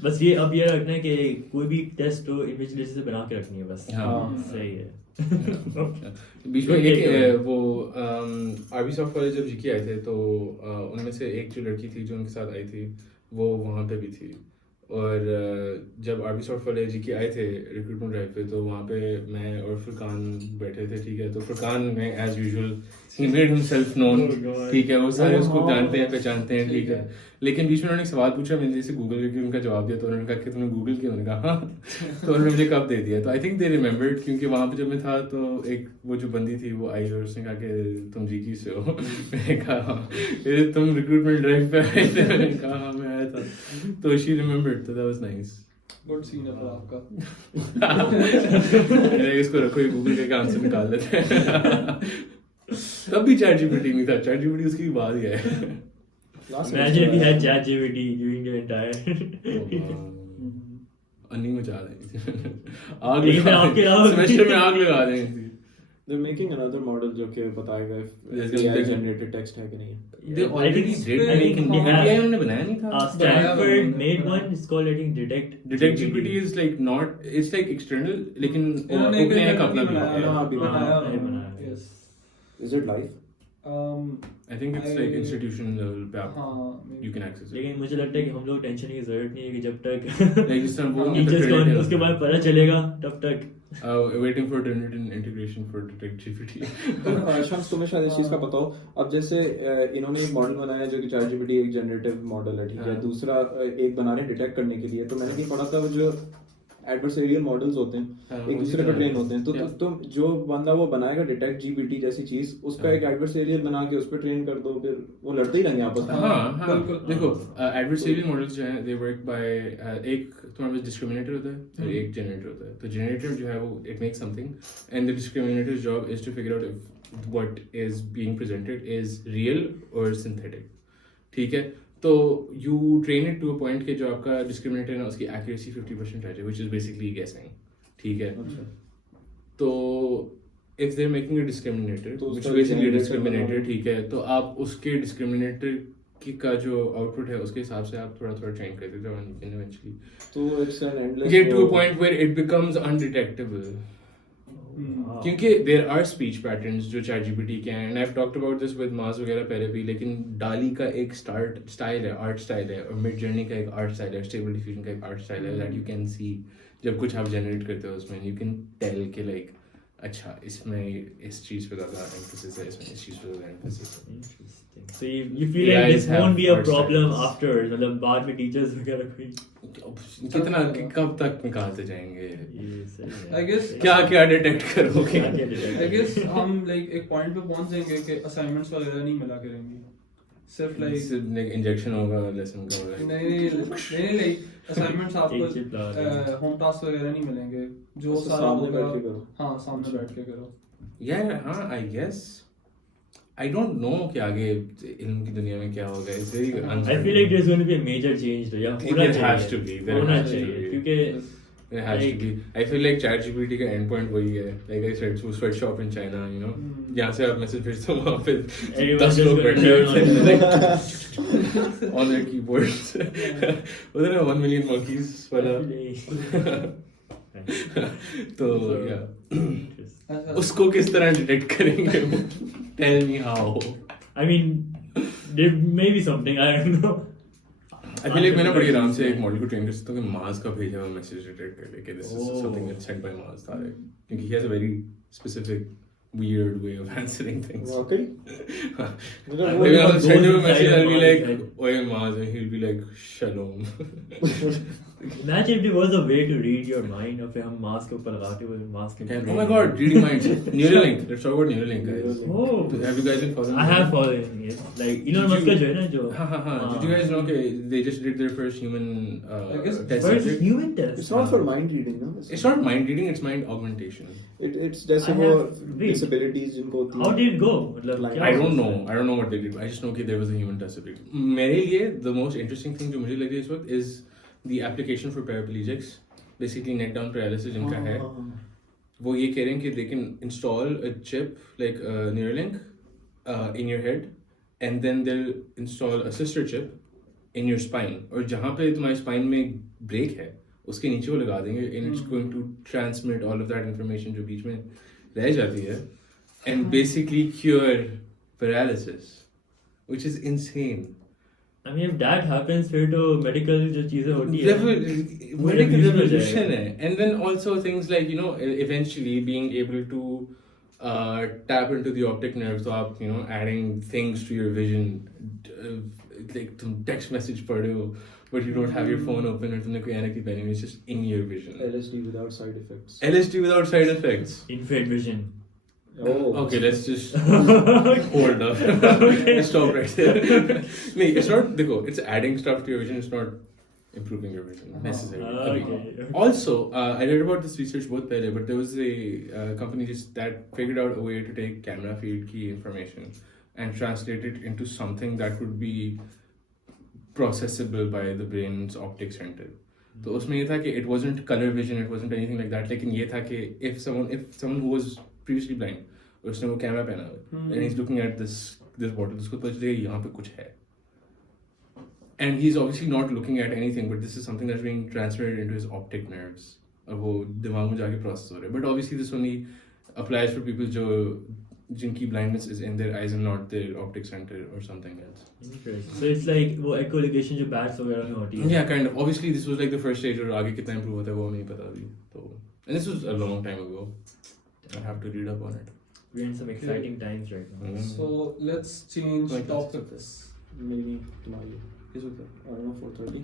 बस ये अब ये रखना है कि कोई भी टेस्ट हो इन्विजिलेटर से बना के रखनी है बस। हाँ सही है। बीच में एक वो आर्बिसॉफ्ट वाले जब जीके आए थे तो उनमें से एक जो लड़की थी जो उनके साथ आई थी वो वहाँ पे भी थी, और जब आर्बिसॉफ्ट वाले जीके आए थे रिक्रूटमेंट ड्राइव पे तो वहाँ पे मैं और फुरकान बैठे थे, ठीक है। तो फुरकान में एज यूजुअल ही मेड हिमसेल्फ नोन, ठीक है, वो सारे उसको जानते हैं पहचानते हैं, ठीक है। लेकिन बीच में उन्होंने एक सवाल पूछा, मैंने जैसे गूगल करके उनका जवाब दिया तो उन्होंने कहा कि तुमने गूगल किया? मैंने कहा हाँ। तो उन्होंने मुझे कब दे दिया, तो आई थिंक दे रिमेम्बर्ड, क्योंकि वहाँ पे जब मैं था तो एक वो जो बंदी थी वो आई और उसने कहा कि तुम जीकी से हो। मैंने कहा हाँ। तुम रिक्रूटमेंट ड्राइव पे आए थे? मैंने कहा हाँ मैं आया था। तो शी रिमेम्बर्ड, तो that was nice. Good scene है आपका। इसको रखो, ये गूगल का आंसर निकाल लेते हैं। तब भी ChatGPT नहीं था, ChatGPT उसकी बाद ही है। Imagine if you had ChatGPT during your entire अन्नी मचा देंगे, आग लेकिन लगा आपके देंगे, अलावा सेमेस्टर में आग लगा देंगे। They're making another model जो कि बताएगा Yes, AI yes. generated text है कि नहीं है। They already did, I think लेकिन they have- AI उन्होंने बनाया नहीं था। Stanford made one. It's called I think Detect GPT is like not, it's like external, लेकिन उन्होंने एक OpenAI का अपना भी बनाया, है। हाँ, अभी बनाया। Yes. Is it live? I think it's like institution level पे आप हाँ, you can access it. लेकिन मुझे लगता है कि हम लोग टेंशन की जरूरत नहीं है कि जब तक Like जिस तरह वो टीचर्स को उसके बाद पता चलेगा तब तक waiting for Turnitin integration for Detect GPT. Shams तुम्हें शायद इस चीज का पता हो, अब जैसे इन्होंने एक मॉडल बनाया जो कि ChatGPT एक जनरेटिव मॉडल है, ठीक है। हाँ। दूसरा एक बना रहे डिटेक्ट करने के लिए, तो मैंने कहीं पढ़ा था वो जो एडवर्सरियल मॉडल्स होते हैं हाँ, एक दूसरे पे ट्रेन होते हैं, तो जो बंदा वो बनाएगा डिटेक्ट GPT जैसी चीज, उसका एक एडवर्सरियल बना के उस पे ट्रेन कर दो, फिर वो लड़ते ही रहेंगे आपस में। हाँ देखो एडवर्सरियल मॉडल्स जो हैं दे वर्क बाय एक तुम्हारे पास डिस्क्रिमिनेटर होता है और एक जनरेटर होता है। तो जनरेटर जो है वो it makes something and the discriminators job is to figure out if what is being presented is real और सिंथेटिक, ठीक है। तो you train it to a point के जो आपका डिस्क्रिमिनेटर है उसकी एक्यूरेसी 50% आ जाए, व्हिच इज बेसिकली गेसिंग, ठीक है। तो if they are making a discriminator तो व्हिच उसका बेसिकली generator डिस्क्रिमिनेटर, ठीक है, तो आप उसके डिस्क्रिमिनेटर का जो आउटपुट है उसके हिसाब से आप थोड़ा थोड़ा ट्रेन करते जाओ एंड इवेंचुअली तो it's an endless get to a point where it becomes undetectable. क्योंकि there are speech patterns जो ChatGPT के हैं, and I've talked about this with Maaz वगैरह पहले भी, लेकिन डाली का एक स्टाइल है, आर्ट स्टाइल है, और मिड जर्नी का एक आर्ट स्टाइल है, स्टेबल डिफ्यूजन का एक आर्ट स्टाइल है that you can see जब कुछ आप जनरेट करते हो उसमें you can tell कि like अच्छा इसमें इस चीज पे ज़्यादा emphasis है, इसमें इस चीज पे ज़्यादा emphasis है। Interesting. So you feel like AIs this have won't be a art problem styles. after, मतलब बाद में टीचर्स वगैरह कोई कितना कब तक निकालते जाएंगे, ये सही है। I guess क्या क्या डिटेक्ट करोगे? क्या detect I guess हम like एक पॉइंट पे पहुंच जाएंगे कि असाइनमेंट्स वगैरह नहीं मिला करेंगे, सिर्फ like इंजेक्शन होगा लेसन का होगा। नहीं like असाइनमेंट्स एक आपको chip लगा देंगे। होम टास्क वगैरह नहीं मिलेंगे, जो उसको सारा सामने होगा बैठ के करो। हाँ सामने बैठ के करो। यार हाँ I guess I don't know कि आगे इल्म की दुनिया में क्या होगा। It's very I feel like there's going to be a major change though, yeah, होना There has चाहिए। to be, there होना has to चाहिए, be. क्योंकि There has to be. I feel like ChatGPT का end point वही है, like I said, वो sweatshop in China, you know, जहाँ से आप मैसेज भेजते हो वहाँ पे Everyone 10 just लोग gonna बैठे turn होते हैं on their keyboards. उधर है 1 million monkeys वाला। तो yeah, उसको किस तरह डिटेक्ट करेंगे? Tell me how. I mean, there may be something, I don't know. I feel like मैंने बड़ी आराम से एक मॉडल को ट्रेन कर सकता हूँ कि माज का भेजा हुआ मैसेज डिटेक्ट कर ले कि this is something that's sent by Maaz Tariq, क्योंकि he has a very specific weird way of answering things. वाकई Maybe I'll send him a message and I'll be like, "Oye Maaz," and he'll be like, "Shalom." Imagine if there was a way to read your mind, और फिर हम mask के ऊपर लगाते हुए mask के Oh my god, reading minds. Neuralink. Let's talk about Neuralink, guys. Oh, Have you guys been following? I have followed it. Like Elon Musk का जो है ना जो. Did you guys know they just did their first human I guess test First subject? human test. It's not for mind reading, no? It's not mind reading, it's mind augmentation. It's जैसे I वो have- wait. disabilities जिनको होती How हैं. did it go? मतलब Like, क्या I don't हुआ? know. I don't know what they did. I just know that there was a human test subject. मेरे लिए the most interesting thing जो मुझे लगी इस वक्त is the application for paraplegics. Basically neck down paralysis जिनका है. वो ये कह रहे हैं कि they can install a chip like a Neuralink in your head and then they'll install a sister chip in your spine. और जहाँ पे तुम्हारे spine में break है उसके नीचे वो लगा देंगे and it's going to transmit all of that information जो बीच में रह जाती है and basically cure paralysis, which is insane. I mean, if that happens, फिर तो medical जो चीजें होती है. Medical revolution है. And then also things like, you know, eventually being able to tap into the optic nerve, so आप, you know, adding things to your vision, like तुम text message पढ़ रहे हो, but you don't have your phone open और तुमने कोई ऐनक नहीं पहनी हुई, it's just in your vision. LSD without side effects. LSD without side effects. Infrared vision. Oh. Okay, let's just hold up. Let's stop right there. No, it's not, देखो, it's adding stuff to your vision, it's not improving your vision necessarily. Okay. Also, I read about this research both pehle, but there was a company just that figured out a way to take camera feed key information and translate it into something that would be processable by the brain's optic center. तो उसमें ये था कि it wasn't color vision, it wasn't anything like that, लेकिन ये था कि if someone who was previously blind और उसने वो कैमरा पहना हुआ and he's looking at this bottle, उसको पता चलेगा यहाँ पे कुछ है. And he's obviously not looking at anything, but this is something that's being transmitted into his optic nerves. और वो दिमाग में जाके process हो रहा है. But obviously this only applies for people जिनकी blindness is in their eyes and not their optic center or something else. Interesting. So it's like वो echolocation जो bats वगैरह में होती है. Yeah, kind of. Obviously this was like the first stage और आगे कितना improve होता है वो नहीं पता अभी. तो and this was a long time ago. I have to read up on it. We're in some exciting times right now. So let's change Like topics. मेरी तुम्हारी किस वक्त? I don't know 4:30.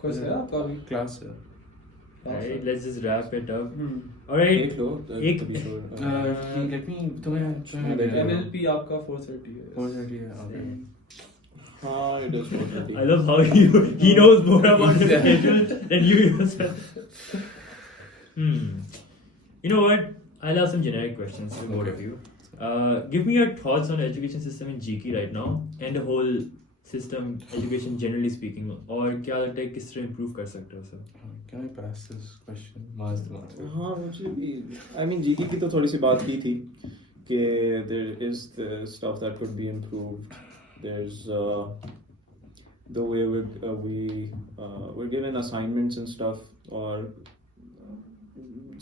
कुछ है आपका अभी? Class है. Alright, let's just wrap it up. Hmm. Alright. एक लो एक- तभी sure. Let me तुम्हें NLP आपका 4:30 है. 4:30 है. Okay. हाँ, it is 4:30. I love how he knows more about the schedule than you yourself. You know what? I'll ask some generic questions to both of you. Give me your thoughts on the education system in GIKI right now and the whole system, education generally speaking. और क्या लगता है किस तरह improve कर सकते हो sir? Can I pass this question? Maaz to answer. हाँ, मुझे भी I mean GT की तो थोड़ी सी बात की थी कि there is the stuff that could be improved. There's the way we're given assignments and stuff और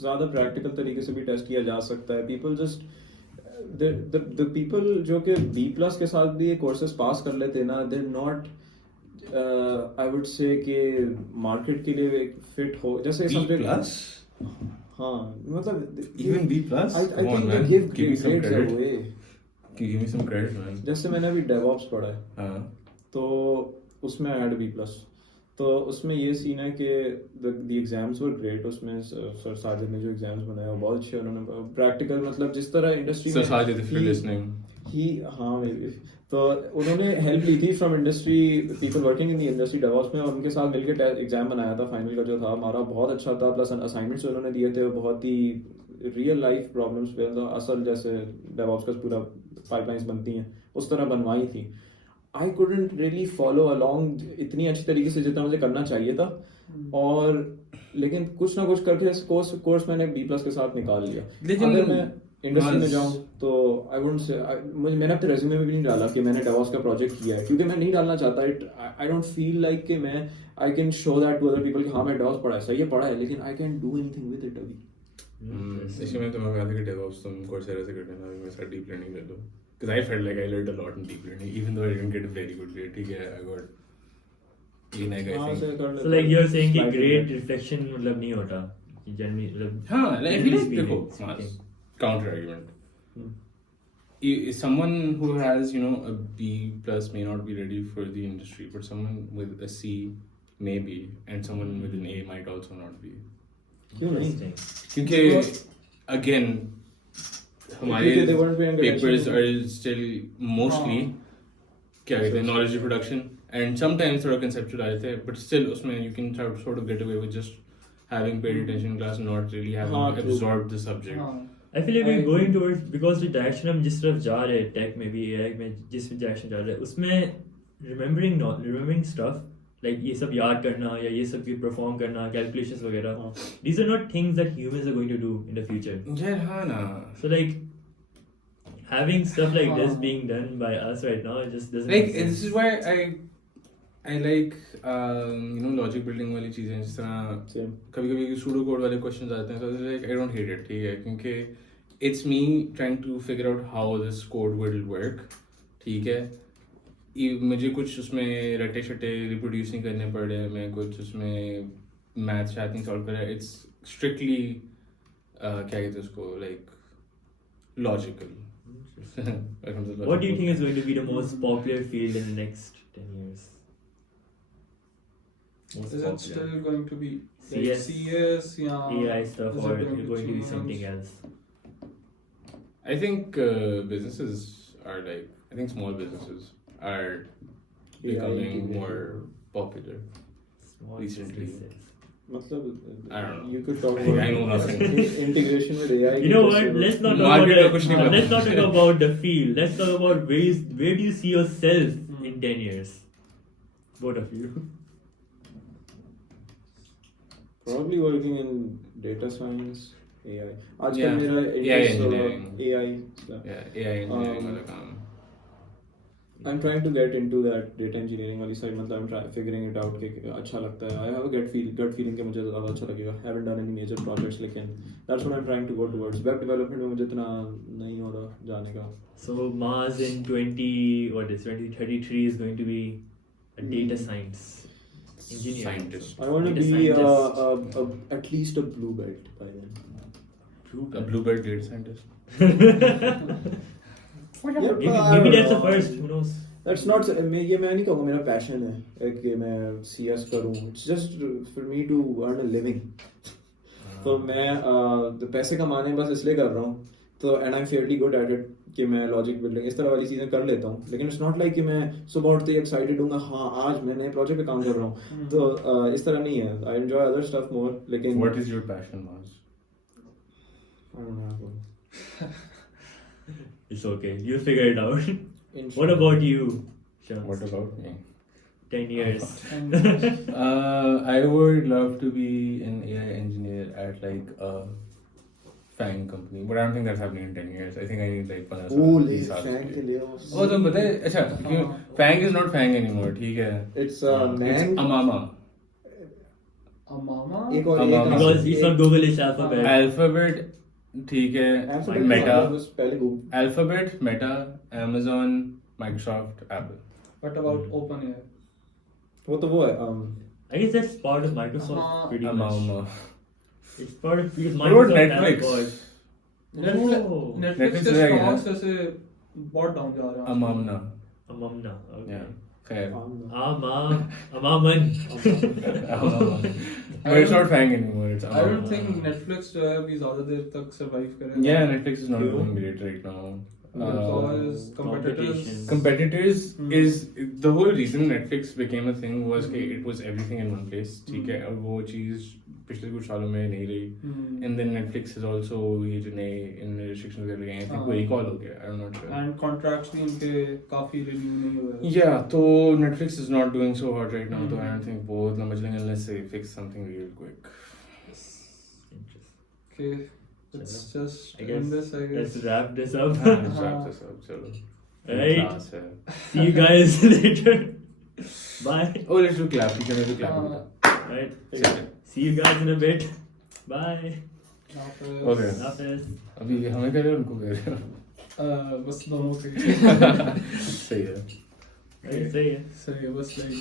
ज़्यादा प्रैक्टिकल तरीके से भी टेस्ट किया जा सकता है. People just the people जो कि B+ के साथ भी ये कोर्सेज पास कर लेते हैं ना, they're not I would say कि मार्केट के लिए फिट हो जैसे B+? हाँ, मतलब Even B+? I Come on, think they man. give Give me some grades credit. away. Give me some credit, man. जैसे मैंने अभी DevOps पढ़ा है हाँ. तो उसमें ऐड B+. तो उसमें ये सीन है कि the exams were great. उसमें सर साजिद ने जो एग्जाम्स बनाए वो बहुत अच्छे उन्होंने प्रैक्टिकल मतलब जिस तरह industry Sir Sajid, if you're listening. हाँ maybe. तो उन्होंने हेल्प ली थी from industry people working in the industry DevOps में और उनके साथ मिलकर एग्जाम बनाया था. फाइनल का जो था हमारा बहुत अच्छा था. प्लस असाइनमेंट्स उन्होंने दिए थे बहुत ही रियल लाइफ प्रॉब्लम्स पे तो असल जैसे डेवॉप्स का पूरा पाइपलाइंस बनती हैं उस तरह बनवाई थी. I couldn't really follow along इतनी अच्छी तरीके से जितना मुझे करना चाहिए था और लेकिन कुछ ना कुछ करके कोर्स मैंने B+ के साथ निकाल लिया. लेकिन अगर मैं इंडस्ट्री में जाऊँ तो आई वुडंट से मैंने अपने रेज्यूमे में भी नहीं डाला कि मैंने डेवॉप्स का प्रोजेक्ट किया है क्योंकि मैं नहीं डालना चाहता. आई डोंट फील लाइक कि मैं I can show that to other people कि हाँ मैं डेवॉप्स पढ़ा है सही है पढ़ा है लेकिन I can do anything with it अभी. इसलिए मैं तुम्हें कहा था कि DevOps तुम Coursera से कर लेना मेरे साथ डीप लर्निंग ले लो because I felt like I learned a lot in deep learning even though I didn't get a very good grade. ठीक है, I got A neg I think. So like you're saying कि great reflection मतलब नहीं होता generally मतलब हाँ, like I feel like देखो speaking. counter argument. Someone who has, you know, a B+ may not be ready for the industry, but someone with a C maybe, and someone with an A might also not be. क्यों नहीं? Interesting. क्योंकि again हमारे Because they weren't paying papers attention. are still mostly क्या कहते हैं knowledge reproduction, and sometimes थोड़ा conceptual आ जाते हैं, but still उसमें you can sort of get away with just having paid attention in class, not really having हाँ, true. absorbed the subject. हाँ I feel like we're going towards, because the direction हम जिस तरफ जा रहे हैं take में भी, AI में जिस डायरेक्शन जा रहे हैं उसमें remembering stuff like ये सब याद करना या ये सब परफॉर्म करना, calculations वगैरह, these are not things that humans are going to do in the future. यार हाँ ना. So like having stuff like this being done by us right now, it just doesn't Like make sense. this is why I like you know logic building वाली चीजें, जिस तरह Same. कभी-कभी pseudo code वाले questions आते हैं, so it's like I don't hate it, ठीक है, क्योंकि it's me trying to figure out how this code will work, ठीक है. मुझे कुछ उसमें रटे शटे रिप्रोड्यूस नहीं करने पड़े, मैं कुछ उसमें मैथ शायद नहीं सॉल्व करा. इट्स स्ट्रिक्टली क्या कहते हैं उसको, like logical. What do you think is going to be the most popular field in the next 10 years? Most Is it popular. still going to be CS, CS yeah, AI stuff, is it or is it going to be change? something else? I think businesses are like, I think small businesses are becoming more popular. Small Recently. businesses. मतलब I don't know. you could talk I about know nothing. integration with AI. You know what? Let's not talk Market about का कुछ नहीं पता. let's not talk about the field. Let's talk about where do you see yourself in 10 years? Both of you. Probably working in data science, AI. आजकल Yeah. मेरा AI interest engineering. AI. Yeah, AI engineering वाला काम. I'm trying to get into that data engineering वाली side. मतलब I'm figuring it out कि अच्छा लगता है. I have a gut feeling कि मुझे ज़्यादा अच्छा लगेगा. Haven't done any major projects, लेकिन that's what I'm trying to go towards. Web development में मुझे इतना नहीं हो रहा जाने का. So Maaz in 2033 is going to be a data science engineer. Scientist. I want to Data be scientist. at least a blue belt by then. A bluebird data scientist. Maybe that's the first. Who knows? That's not. ये मैं नहीं कहूँगा मेरा passion है कि मैं CS करूँ. It's just for me to earn a living. तो मैं पैसे कमाने बस इसलिए कर रहा हूँ. तो and I'm fairly good at it कि मैं logic building इस तरह वाली चीजें कर लेता हूँ. लेकिन it's not like कि मैं सुबह उठते ही excited हूँगा. हाँ आज मैं नए project पे काम कर रहा हूँ. तो इस तरह नहीं है. I enjoy other stuff more. लेकिन What is your passion, Maaz? I don't know. It's okay. You figure it out. What about you, Shams? What about me? 10 years. I would love to be an AI engineer at like a FANG company, but I don't think that's happening in 10 years. I think I need like 15 Holy साल FANG के layoffs. Oh, तुम पता है? अच्छा, क्यों? FANG is not FANG anymore, ठीक है? It's It's man. Amama. Amama? एक और Amama. एक Because it's not Google, it's Alphabet. Alphabet, ठीक है? Alphabet Meta. पहले Google. Alphabet, Meta, Amazon, Microsoft, Apple. What about OpenAI? वो है I guess that's part of Microsoft pretty much. Amama. It's part of because What about Microsoft Netflix? has Netflix Oh. Netflix Netflix के रहेगा ना? stocks ऐसे बहुत down जा रहे हैं. Amamna. Amamna. Okay. Yeah. खैर. Amaman. Amama. But it's not FANG anymore. It's I Amama. don't think Netflix जो है अभी ज़्यादा देर तक survive करेगा. Yeah, Netflix is not True. doing great right now. Because competitors. competition. Competitors is the whole reason Netflix became a thing was कि it was everything in one place. ठीक है, और वो चीज पिछले कुछ सालों में नहीं रही. And then Netflix is also ये जो नए इन restrictions वगैरह लगे हैं, I think वो recall हो गया. I'm not sure. And contracts भी इनके काफी renew नहीं हुए हैं. Yeah, so Netflix is not doing so hot right now. So I don't think बहुत लंबा चलेंगे unless they fix something real quick. Interesting. Okay, let's just I guess end this. I guess. Let's wrap this up. Let's wrap this up. चलो. Right. Class है. See you guys later. Bye. Oh, let's do clap. You can do clap. Right. Yeah. See you guys in a bit. Bye. Okay. Hafiz. अभी हमें कर रहे हो उनको कर रहे हो बस दोनों के सही है Right, say it. सही है बस like